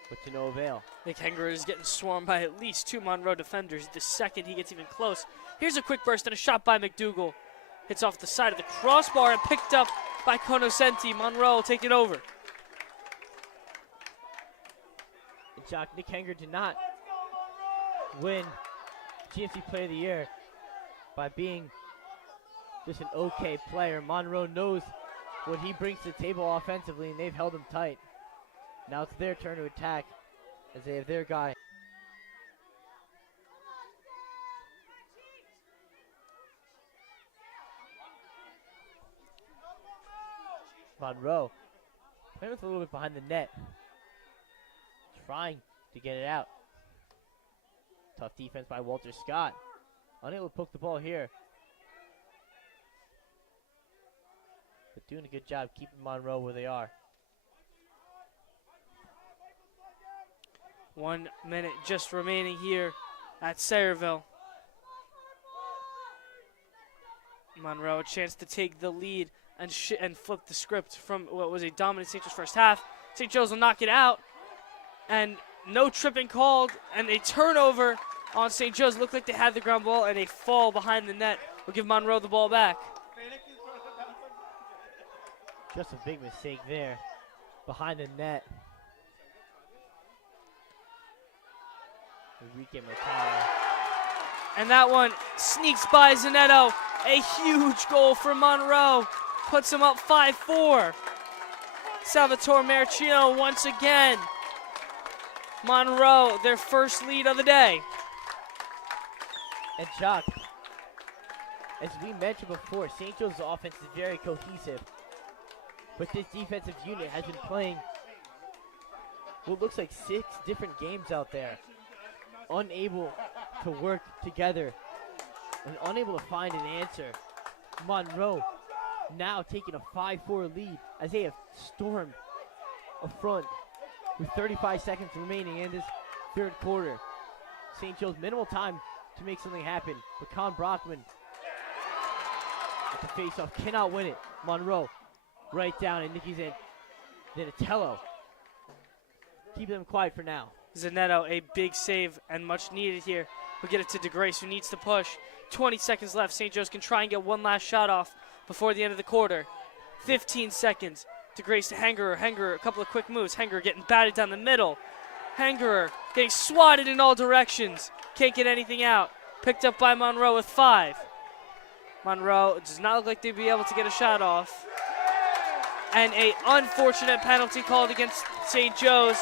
but to no avail. Nick Henger is getting swarmed by at least 2 Monroe defenders the second he gets even close. Here's a quick burst and a shot by McDougal. Hits off the side of the crossbar and picked up by Conoscenti. Monroe will take it over. And Jock, Nick Henger did not win GMC Player of the Year by being just an okay player. Monroe knows what he brings to the table offensively, and they've held him tight. Now it's their turn to attack as they have their guy. Monroe playing with a little bit behind the net, trying to get it out. Tough defense by Walter Scott. Unable to poke the ball here, but doing a good job keeping Monroe where they are. 1 minute just remaining here at Sayreville. Monroe a chance to take the lead and flip the script from what was a dominant St. Joe's first half. St. Joe's will knock it out, and no tripping called, and a turnover on St. Joe's. Looked like they had the ground ball, and a fall behind the net will give Monroe the ball back. Just a big mistake there behind the net. Enrique Mercado. And that one sneaks by Zanetto. A huge goal for Monroe. Puts them up 5-4. Salvatore Marchino once again. Monroe, their first lead of the day. And Chuck, as we mentioned before, St. Joe's offense is very cohesive. But this defensive unit has been playing what looks like 6 different games out there. Unable to work together and unable to find an answer. Monroe now taking a 5-4 lead as they have stormed a front with 35 seconds remaining in this third quarter. St. Joe's minimal time to make something happen, but Con Brockman at the face-off cannot win it. Monroe right down, and Nicky's in. Donatello keep them quiet for now. Zanetto, a big save and much needed here. We'll get it to DeGrace, who needs to push. 20 seconds left. St. Joe's can try and get one last shot off before the end of the quarter. 15 seconds. DeGrace to Hengerer. Hengerer, a couple of quick moves. Hengerer getting batted down the middle. Hengerer getting swatted in all directions. Can't get anything out. Picked up by Monroe with 5. Monroe does not look like they'd be able to get a shot off. And a unfortunate penalty called against St. Joe's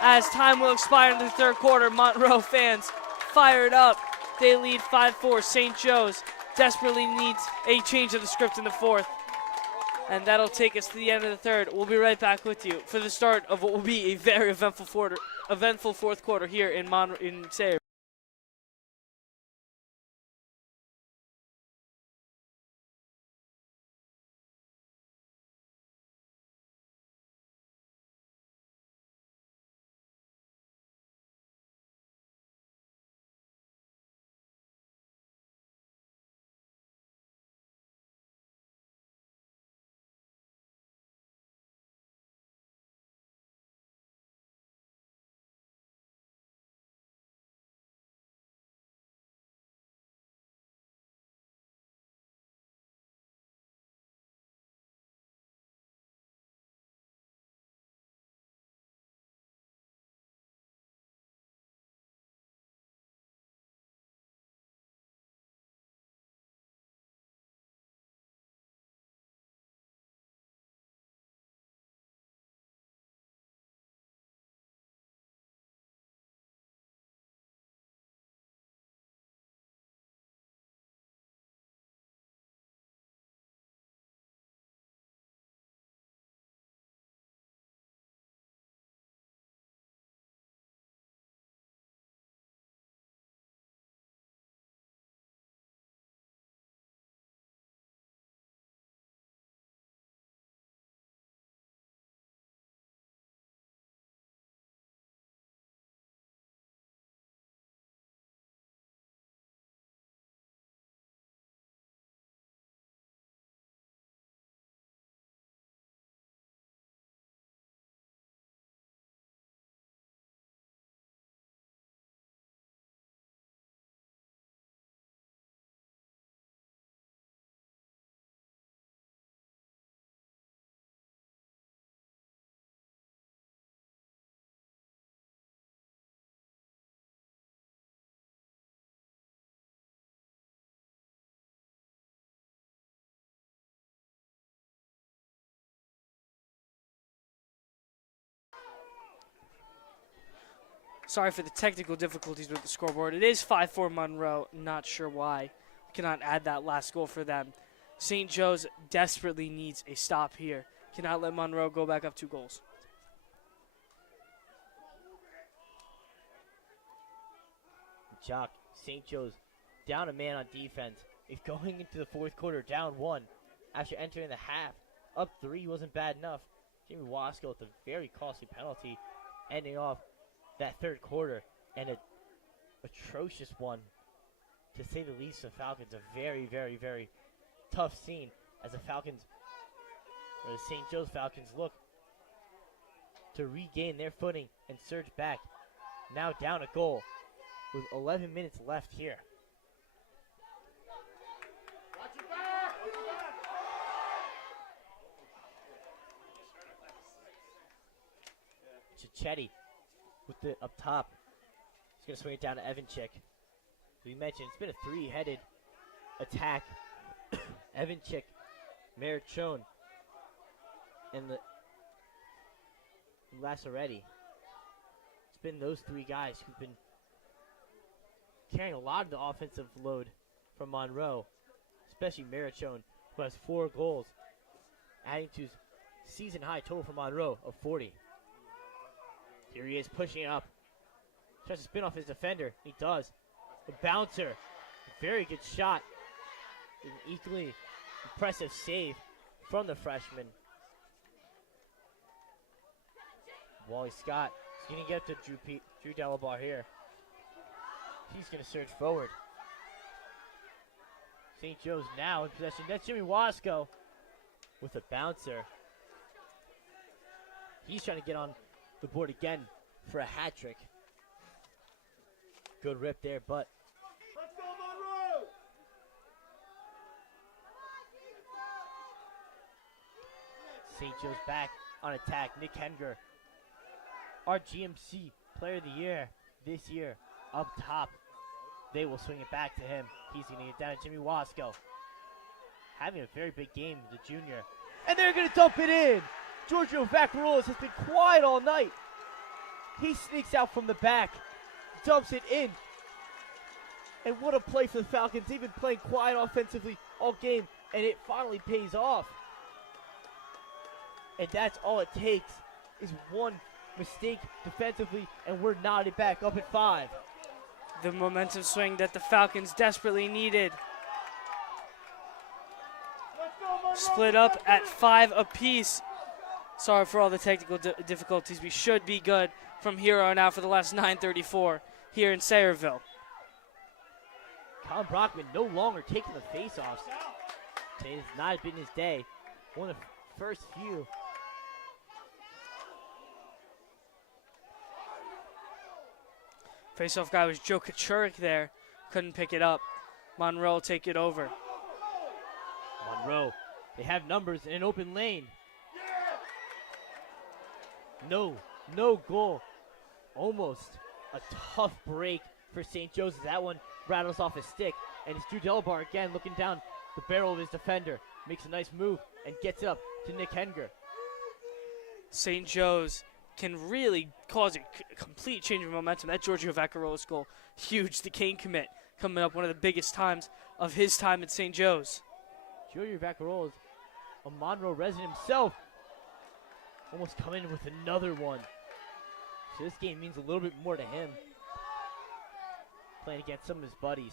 as time will expire in the third quarter. Monroe fans fired up. They lead 5-4. St. Joe's desperately needs a change of the script in the fourth. And that'll take us to the end of the third. We'll be right back with you for the start of what will be a very eventful fourth quarter here in Sayreville. Sorry for the technical difficulties with the scoreboard. It is 5-4 Monroe. Not sure why. We cannot add that last goal for them. St. Joe's desperately needs a stop here. Cannot let Monroe go back up 2 goals. Jock, St. Joe's down a man on defense. If going into the fourth quarter down 1 after entering the half, up 3 wasn't bad enough. Jimmy Wasco with a very costly penalty, ending off that third quarter, and an atrocious one, to say the least, for the Falcons. A very, very, very tough scene as the Falcons, or the St. Joe's Falcons, look to regain their footing and surge back. Now down a goal with 11 minutes left here. Chetty with the up top. He's going to swing it down to Evanchik. We mentioned it's been a 3-headed attack. Evanchik, Marichone, and the Lassaretti. It's been those 3 guys who've been carrying a lot of the offensive load from Monroe, especially Marichone, who has 4 goals, adding to his season-high total for Monroe of 40. Here he is pushing up. Tries to spin off his defender. He does. The bouncer. Very good shot. An equally impressive save from the freshman. Wally Scott is going to get to Drew Delabar here. He's going to surge forward. St. Joe's now in possession. That's Jimmy Wasco with a bouncer. He's trying to get on the board again for a hat trick. Good rip there, but Let's go, Monroe! St. Joe's back on attack. Nick Henger, our GMC Player of the Year this year, up top. They will swing it back to him. He's going to get down to Jimmy Wasco. Having a very big game, the junior. And they're going to dump it in. Giorgio Vaccarolas has been quiet all night. He sneaks out from the back, dumps it in. And what a play for the Falcons. They've been playing quiet offensively all game, and it finally pays off. And that's all it takes is one mistake defensively, and we're knotted back up at 5. The momentum swing that the Falcons desperately needed. Split up at 5 apiece. Sorry for all the technical difficulties. We should be good from here on out for the last 9:34 here in Sayreville. Colin Brockman no longer taking the face-offs. Today has not been his day. One of the first few. Face-off guy was Joe Kachurik there. Couldn't pick it up. Monroe take it over. Monroe, they have numbers in an open lane. No goal. Almost a tough break for St. Joe's. That one rattles off his stick. And it's Drew Delabar again looking down the barrel of his defender. Makes a nice move and gets it up to Nick Henger. St. Joe's can really cause a complete change of momentum. That Giorgio Vaccarolas goal, huge. The Kane commit coming up one of the biggest times of his time at St. Joe's. Giorgio Vaccarolas, a Monroe resident himself, almost coming in with another one. So this game means a little bit more to him. Playing against some of his buddies.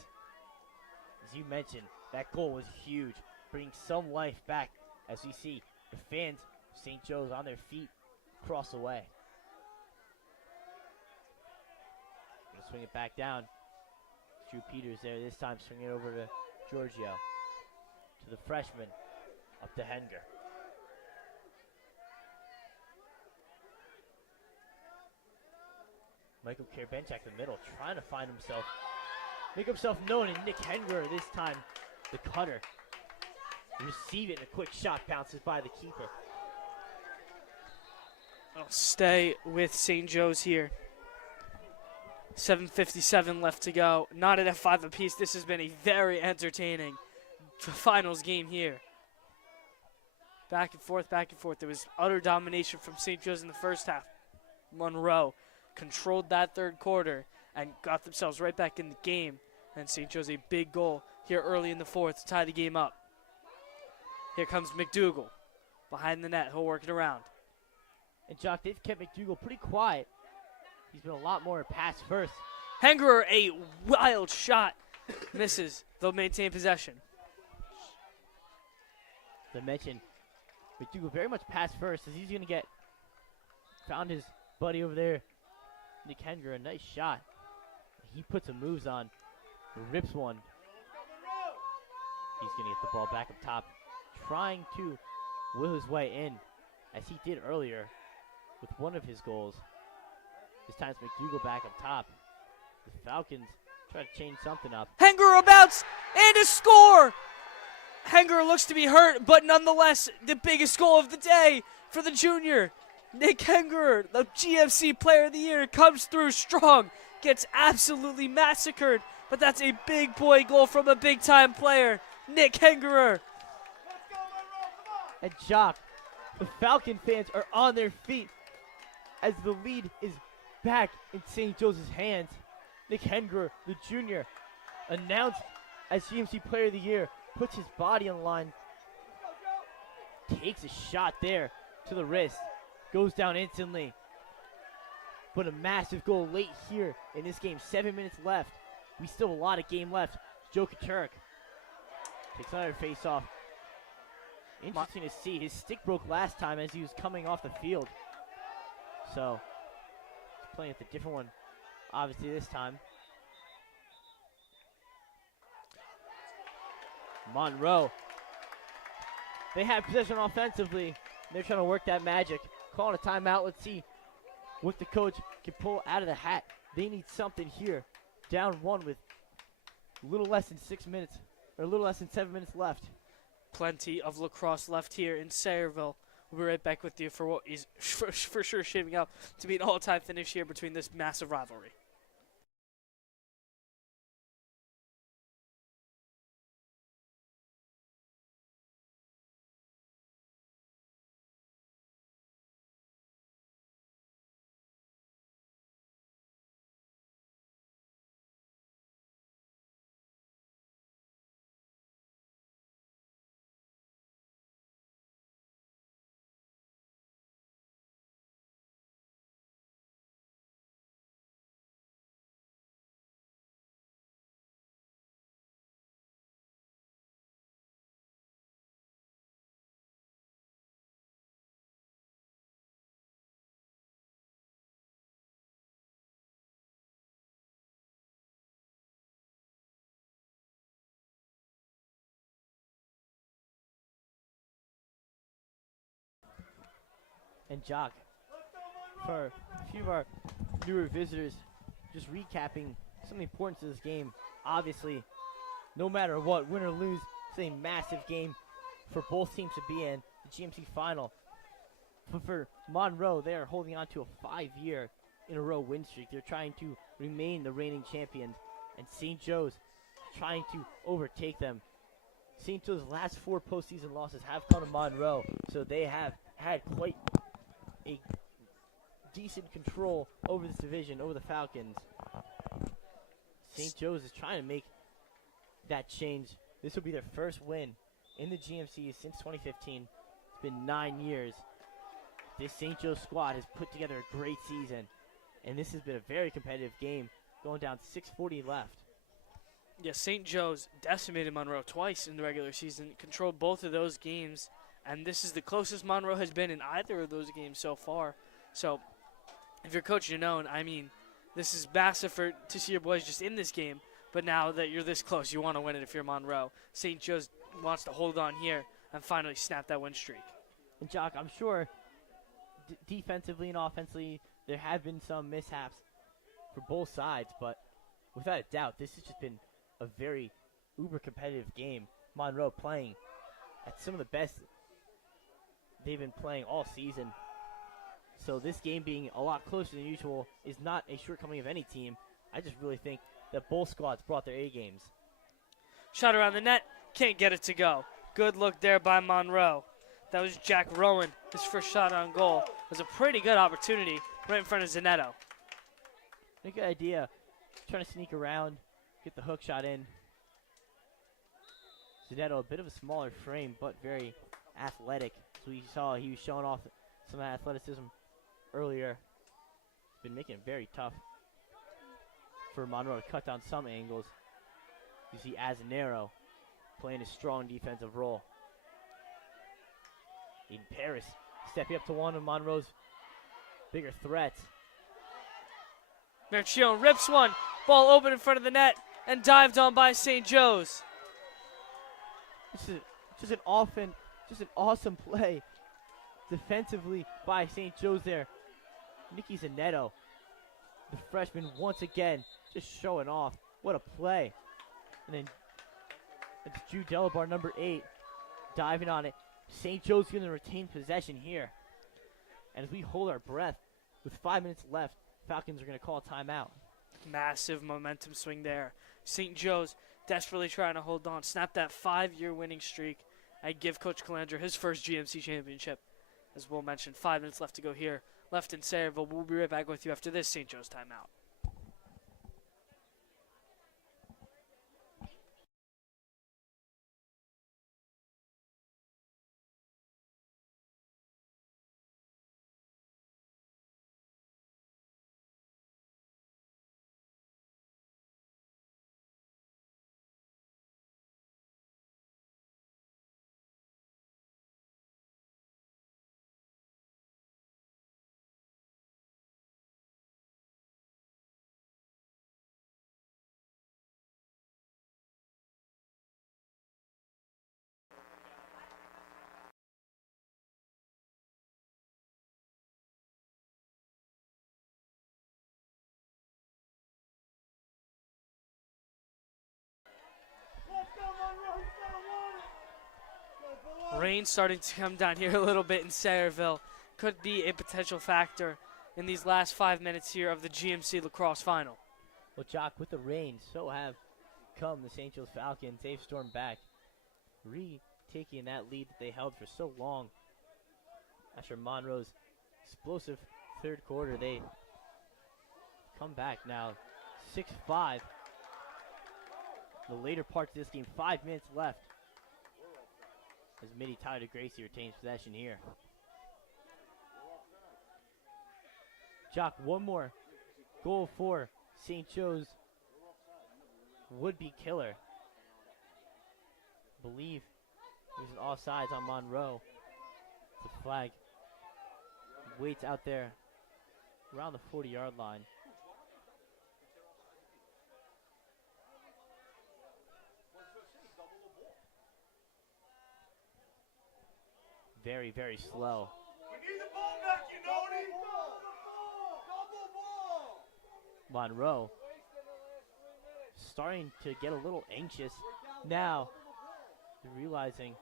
As you mentioned, that goal was huge, bringing some life back as we see the fans of St. Joe's on their feet cross away. Gonna swing it back down. Drew Peters there this time, swinging it over to Giorgio. To the freshman, up to Henger. Michael Kerbenchak in the middle, trying to find himself, make himself known, and Nick Henger this time, the cutter. Receive it, and a quick shot bounces by the keeper. I'll stay with St. Joe's here. 7:57 left to go. Not at 5 apiece. This has been a very entertaining finals game here. Back and forth, back and forth. There was utter domination from St. Joe's in the first half. Monroe controlled that third quarter and got themselves right back in the game. And St. Joe's a big goal here early in the fourth to tie the game up. Here comes McDougal behind the net. He'll work it around. And Jock, they've kept McDougal pretty quiet. He's been a lot more pass first. Hengerer, a wild shot, misses. They'll maintain possession. As I mentioned, McDougal very much pass first as he's going to get, found his buddy over there, Nick Hengerer, a nice shot. He puts some moves on, rips one. He's going to get the ball back up top, trying to will his way in, as he did earlier with one of his goals. This time it's McDougal back up top. The Falcons try to change something up. Hengerer bounce and a score! Hengerer looks to be hurt, but nonetheless, the biggest goal of the day for the junior. Nick Hengerer, the GMC Player of the Year, comes through strong, gets absolutely massacred, but that's a big boy goal from a big-time player, Nick Hengerer. And Jock, the Falcon fans are on their feet as the lead is back in St. Joseph's hands. Nick Hengerer, the junior, announced as GMC Player of the Year, puts his body on the line, takes a shot there to the wrist, goes down instantly. But a massive goal late here in this game. 7 minutes left. We still have a lot of game left. Joe Katurk takes another face off. Interesting to see. His stick broke last time as he was coming off the field. So, he's playing with a different one, obviously, this time. Monroe. They have possession offensively. They're trying to work that magic. Calling a timeout. Let's see what the coach can pull out of the hat. They need something here. Down one with a little less than 6 minutes, or a little less than 7 minutes left. Plenty of lacrosse left here in Sayreville. We'll be right back with you for what is for sure shaping up to be an all-time finish here between this massive rivalry. And Jock, for a few of our newer visitors, just recapping some of the importance of this game. Obviously, no matter what, win or lose, it's a massive game for both teams to be in the GMC final. But for Monroe, they are holding on to a 5-year in a row win streak. They're trying to remain the reigning champions, and St. Joe's trying to overtake them. St. Joe's last 4 postseason losses have come to Monroe, so they have had quite a decent control over this division, over the Falcons. St. Joe's is trying to make that change. This will be their first win in the GMC since 2015. It's been 9 years. This St. Joe's squad has put together a great season, and this has been a very competitive game, going down 6:40 left. Yeah, St. Joe's decimated Monroe twice in the regular season, controlled both of those games, and this is the closest Monroe has been in either of those games so far. So, if you're Coach Janone, I mean, this is massive to see your boys just in this game, but now that you're this close, you want to win it if you're Monroe. St. Joe's wants to hold on here and finally snap that win streak. And Jock, I'm sure defensively and offensively, there have been some mishaps for both sides, but without a doubt, this has just been a very uber competitive game. Monroe playing at some of the best they've been playing all season. So this game being a lot closer than usual is not a shortcoming of any team. I just really think that both squads brought their A games. Shot around the net, can't get it to go. Good look there by Monroe. That was Jack Rowan, his first shot on goal. It was a pretty good opportunity right in front of Zanetto. a good idea. Trying to sneak around, get the hook shot in. Zanetto, a bit of a smaller frame, but very athletic. So we saw he was showing off some athleticism earlier. He's been making it very tough for Monroe to cut down some angles. You see Azanero playing a strong defensive role. Aiden Paris stepping up to one of Monroe's bigger threats. Mercione rips one. Ball open in front of the net and dived on by St. Joe's. This is just an awesome play defensively by St. Joe's there. Nicky Zanetto, the freshman, once again just showing off. What a play. And then it's Drew Delabar, number 8, diving on it. St. Joe's going to retain possession here. And as we hold our breath, with 5 minutes left, Falcons are going to call a timeout. Massive momentum swing there. St. Joe's desperately trying to hold on, snap that 5-year winning streak. I give Coach Calandra his first GMC championship. As Will mentioned, 5 minutes left to go here. Left in Sayreville. We'll be right back with you after this St. Joe's timeout. Rain starting to come down here a little bit in Sayreville. Could be a potential factor in these last 5 minutes here of the GMC Lacrosse final. Well, Jock, with the rain, so have come the St. Joe's Falcons. They've stormed back, retaking that lead that they held for so long. After Monroe's explosive third quarter, they come back now 6-5. The later part of this game, 5 minutes left, as Mitty Tyler Gracie retains possession here. Jock, one more goal for St. Joe's would be killer. Believe there's an offsides on Monroe. The flag waits out there around the 40-yard line. Very, very slow. We need the ball back, you know it. Double ball. Monroe starting to get a little anxious now. They're realizing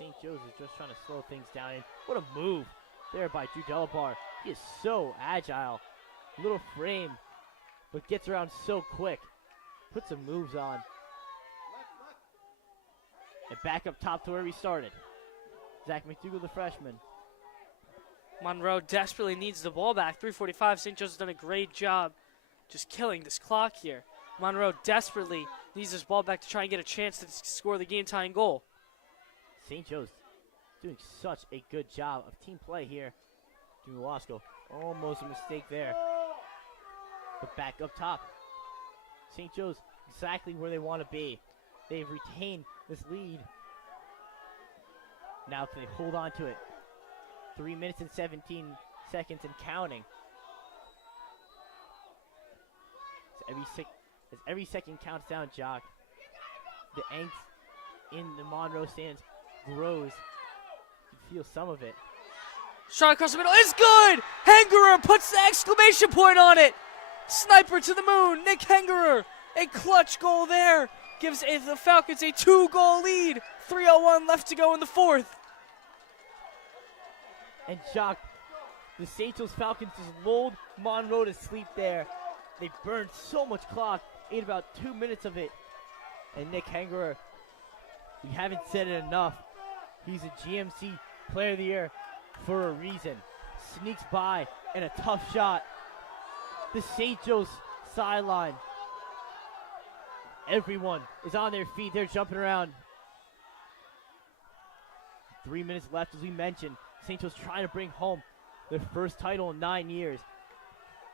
St. Joe's is just trying to slow things down. And what a move there by Drew Delabar. He is so agile. Little frame, but gets around so quick. Puts some moves on. And back up top to where we started. Zach McDougal, the freshman. Monroe desperately needs the ball back. 3:45. St. Joe's has done a great job just killing this clock here. Monroe desperately needs this ball back to try and get a chance to score the game-tying goal. St. Joe's doing such a good job of team play here. Dumolasco, almost a mistake there. But back up top. St. Joe's exactly where they want to be. They've retained this lead. Now can they hold on to it? 3 minutes and 17 seconds and counting. As every second counts down, Jock, the angst in the Monroe stands grows. You can feel some of it. Shot across the middle is good! Hengerer puts the exclamation point on it! Sniper to the moon, Nick Hengerer. A clutch goal there. Gives the Falcons a 2-goal lead. 3:01 left to go in the fourth. And Jock, the St. Joe's Falcons just lulled Monroe to sleep there. They burned so much clock, ate about 2 minutes of it. And Nick Hengerer, we haven't said it enough. He's a GMC Player of the Year for a reason. Sneaks by and a tough shot the St. Joe's sideline. Everyone is on their feet. They're jumping around. 3 minutes left, as we mentioned. St. Joe's trying to bring home their first title in 9 years.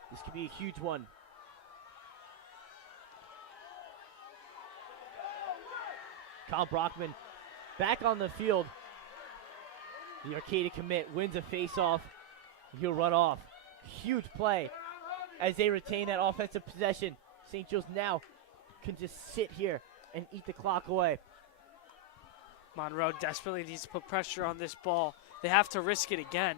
This could be a huge one. Kyle Brockman back on the field. The Arcata commit wins a face-off. He'll run off. Huge play as they retain that offensive possession. St. Joe's now can just sit here and eat the clock away. Monroe desperately needs to put pressure on this ball. They have to risk it again.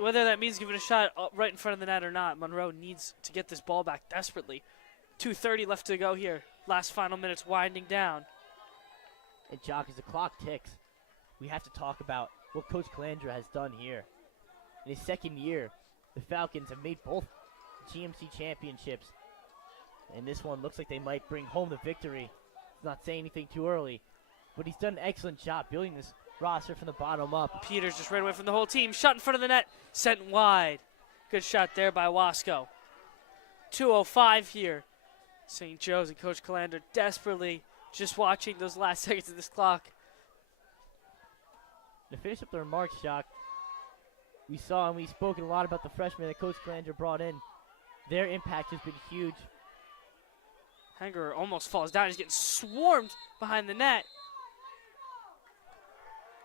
Whether that means giving a shot right in front of the net or not, Monroe needs to get this ball back desperately. 2:30 left to go here. Last final minutes winding down. And Jock, as the clock ticks, we have to talk about what Coach Calandra has done here. In his second year, the Falcons have made both GMC championships. And this one looks like they might bring home the victory. He's not saying anything too early, but he's done an excellent job building this roster from the bottom up. Peters just ran away from the whole team. Shot in front of the net. Sent wide. Good shot there by Wasco. 2:05 here. St. Joe's and Coach Calandra desperately just watching those last seconds of this clock. To finish up the remarks, Jock, we saw and we've spoken a lot about the freshmen that Coach Calandra brought in. Their impact has been huge. Hanger almost falls down. He's getting swarmed behind the net.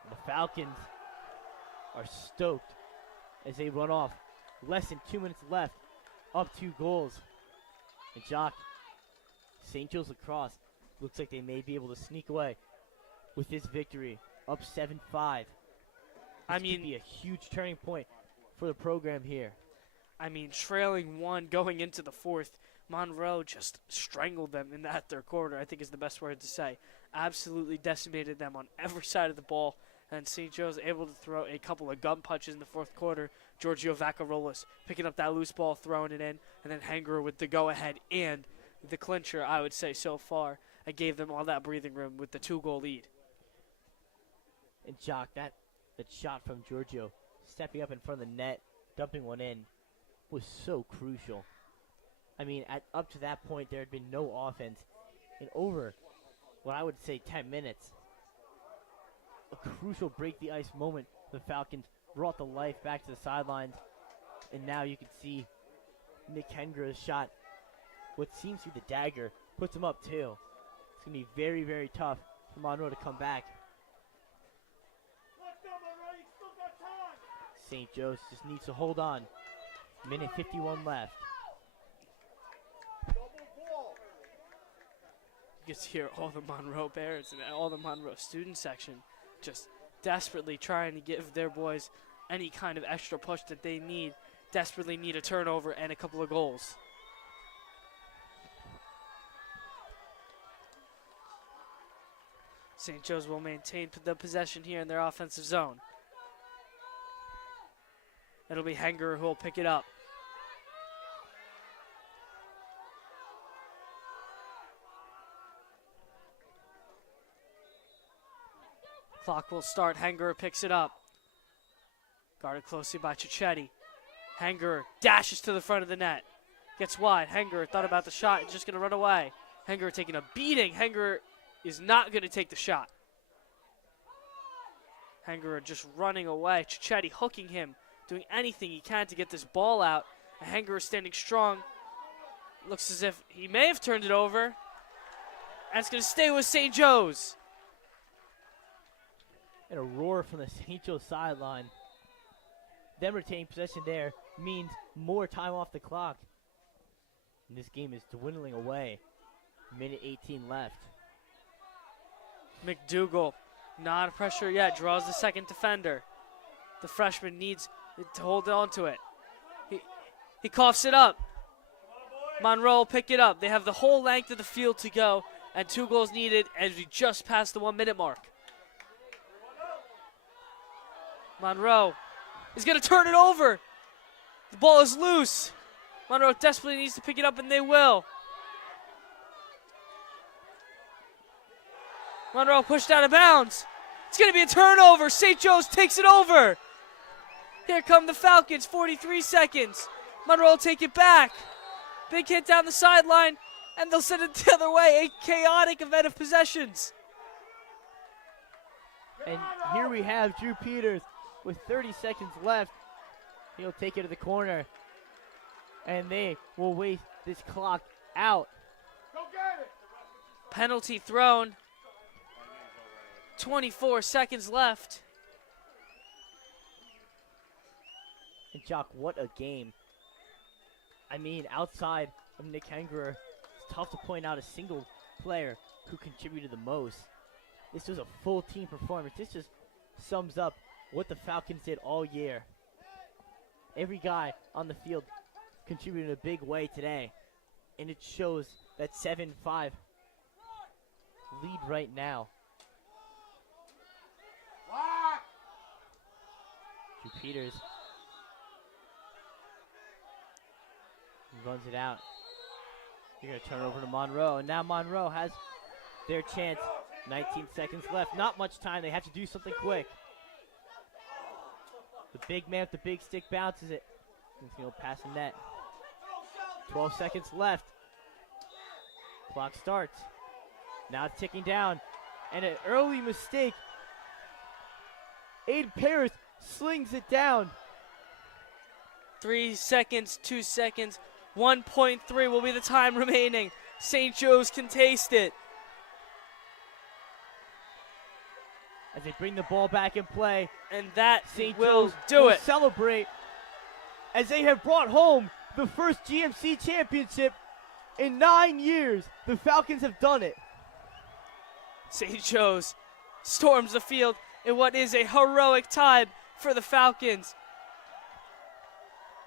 The Falcons are stoked as they run off. Less than 2 minutes left. Up 2 goals. And Jock, St. Joe's Lacrosse looks like they may be able to sneak away with this victory. Up 7-5. This could be a huge turning point for the program here. I mean, trailing 1 going into the 4th, Monroe just strangled them in that third quarter, I think is the best word to say. Absolutely decimated them on every side of the ball. And St. Joe's able to throw a couple of gun punches in the 4th quarter. Giorgio Vacarolas picking up that loose ball, throwing it in. And then Hanger with the go-ahead and the clincher, I would say, so far. I gave them all that breathing room with the 2-goal lead. And Jock, that shot from Giorgio, stepping up in front of the net, dumping one in, was so crucial. I mean, up to that point, there had been no offense in over, what I would say, 10 minutes. A crucial break-the-ice moment for the Falcons brought the life back to the sidelines. And now you can see Nick Hengra's shot, what seems to be the dagger, puts him up too. It's going to be very, very tough for Monroe to come back. St. Joe's just needs to hold on. Minute 51 left. You can hear all the Monroe Bears and all the Monroe student section just desperately trying to give their boys any kind of extra push that they need. Desperately need a turnover and a couple of goals. St. Joe's will maintain the possession here in their offensive zone. It'll be Hanger who will pick it up. Clock will start. Hanger picks it up. Guarded closely by Cicchetti. Hanger dashes to the front of the net. Gets wide. Hanger thought about the shot and just going to run away. Hanger taking a beating. Hanger is not going to take the shot. Hanger just running away. Cicchetti hooking him, doing anything he can to get this ball out. And Hanger is standing strong. Looks as if he may have turned it over. And it's going to stay with St. Joe's. And a roar from the St. Joe sideline. Them retaining possession there means more time off the clock. And this game is dwindling away. Minute 18 left. McDougal, not pressure yet, draws the second defender. The freshman needs to hold on to it. He coughs it up. Monroe will pick it up. They have the whole length of the field to go, and 2 goals needed as we just passed the 1-minute mark. Monroe is going to turn it over. The ball is loose. Monroe desperately needs to pick it up, and they will. Monroe pushed out of bounds. It's going to be a turnover. St. Joe's takes it over. Here come the Falcons, 43 seconds. Monroe will take it back. Big hit down the sideline, and they'll send it the other way. A chaotic event of possessions. And here we have Drew Peters with 30 seconds left. He'll take it to the corner. And they will waste this clock out. Go get it. Penalty thrown. 24 seconds left. And Jock, what a game. I mean, outside of Nick Hengerer, it's tough to point out a single player who contributed the most. This was a full team performance. This just sums up what the Falcons did all year. Every guy on the field contributed in a big way today. And it shows that 7-5 lead right now. Lock. Drew Peters runs it out. You're going to turn it over to Monroe. And now Monroe has their chance. 19 seconds left. Not much time. They have to do something quick. The big man with the big stick bounces it. He's going to go past the net. 12 seconds left. Clock starts. Now it's ticking down. And an early mistake. Aiden Paris slings it down. 3 seconds, 2 seconds, 1.3 will be the time remaining. St. Joe's can taste it. As they bring the ball back in play. And that St. will Joe's do will it. celebrate as they have brought home the first GMC championship in 9 years. The Falcons have done it. St. Joe's storms the field in what is a heroic time for the Falcons.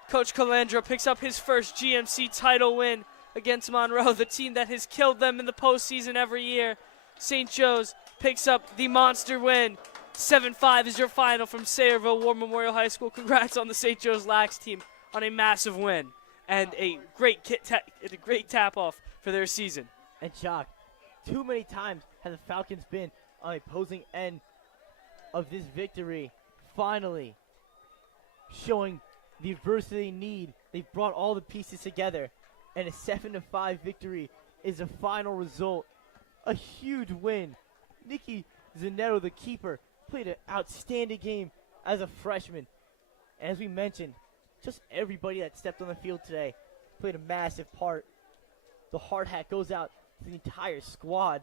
Coach Calandra picks up his first GMC title win against Monroe, the team that has killed them in the postseason every year. St. Joe's picks up the monster win. 7-5 is your final from Sayreville War Memorial High School. Congrats on the St. Joe's Lax team on a massive win and a great tap-off for their season. And Jock, too many times have the Falcons been on the opposing end of this victory. Finally, showing the adversity they need. They've brought all the pieces together, and a 7-5 victory is the final result. A huge win. Nicky Zanetto, the keeper, played an outstanding game as a freshman. And as we mentioned, just everybody that stepped on the field today played a massive part. The hard hat goes out to the entire squad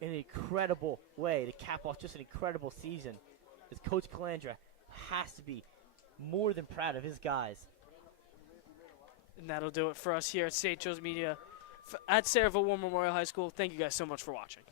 in an incredible way to cap off just an incredible season. As Coach Calandra has to be more than proud of his guys. And that'll do it for us here at St. Joe's Media at Sayreville War Memorial High School. Thank you guys so much for watching.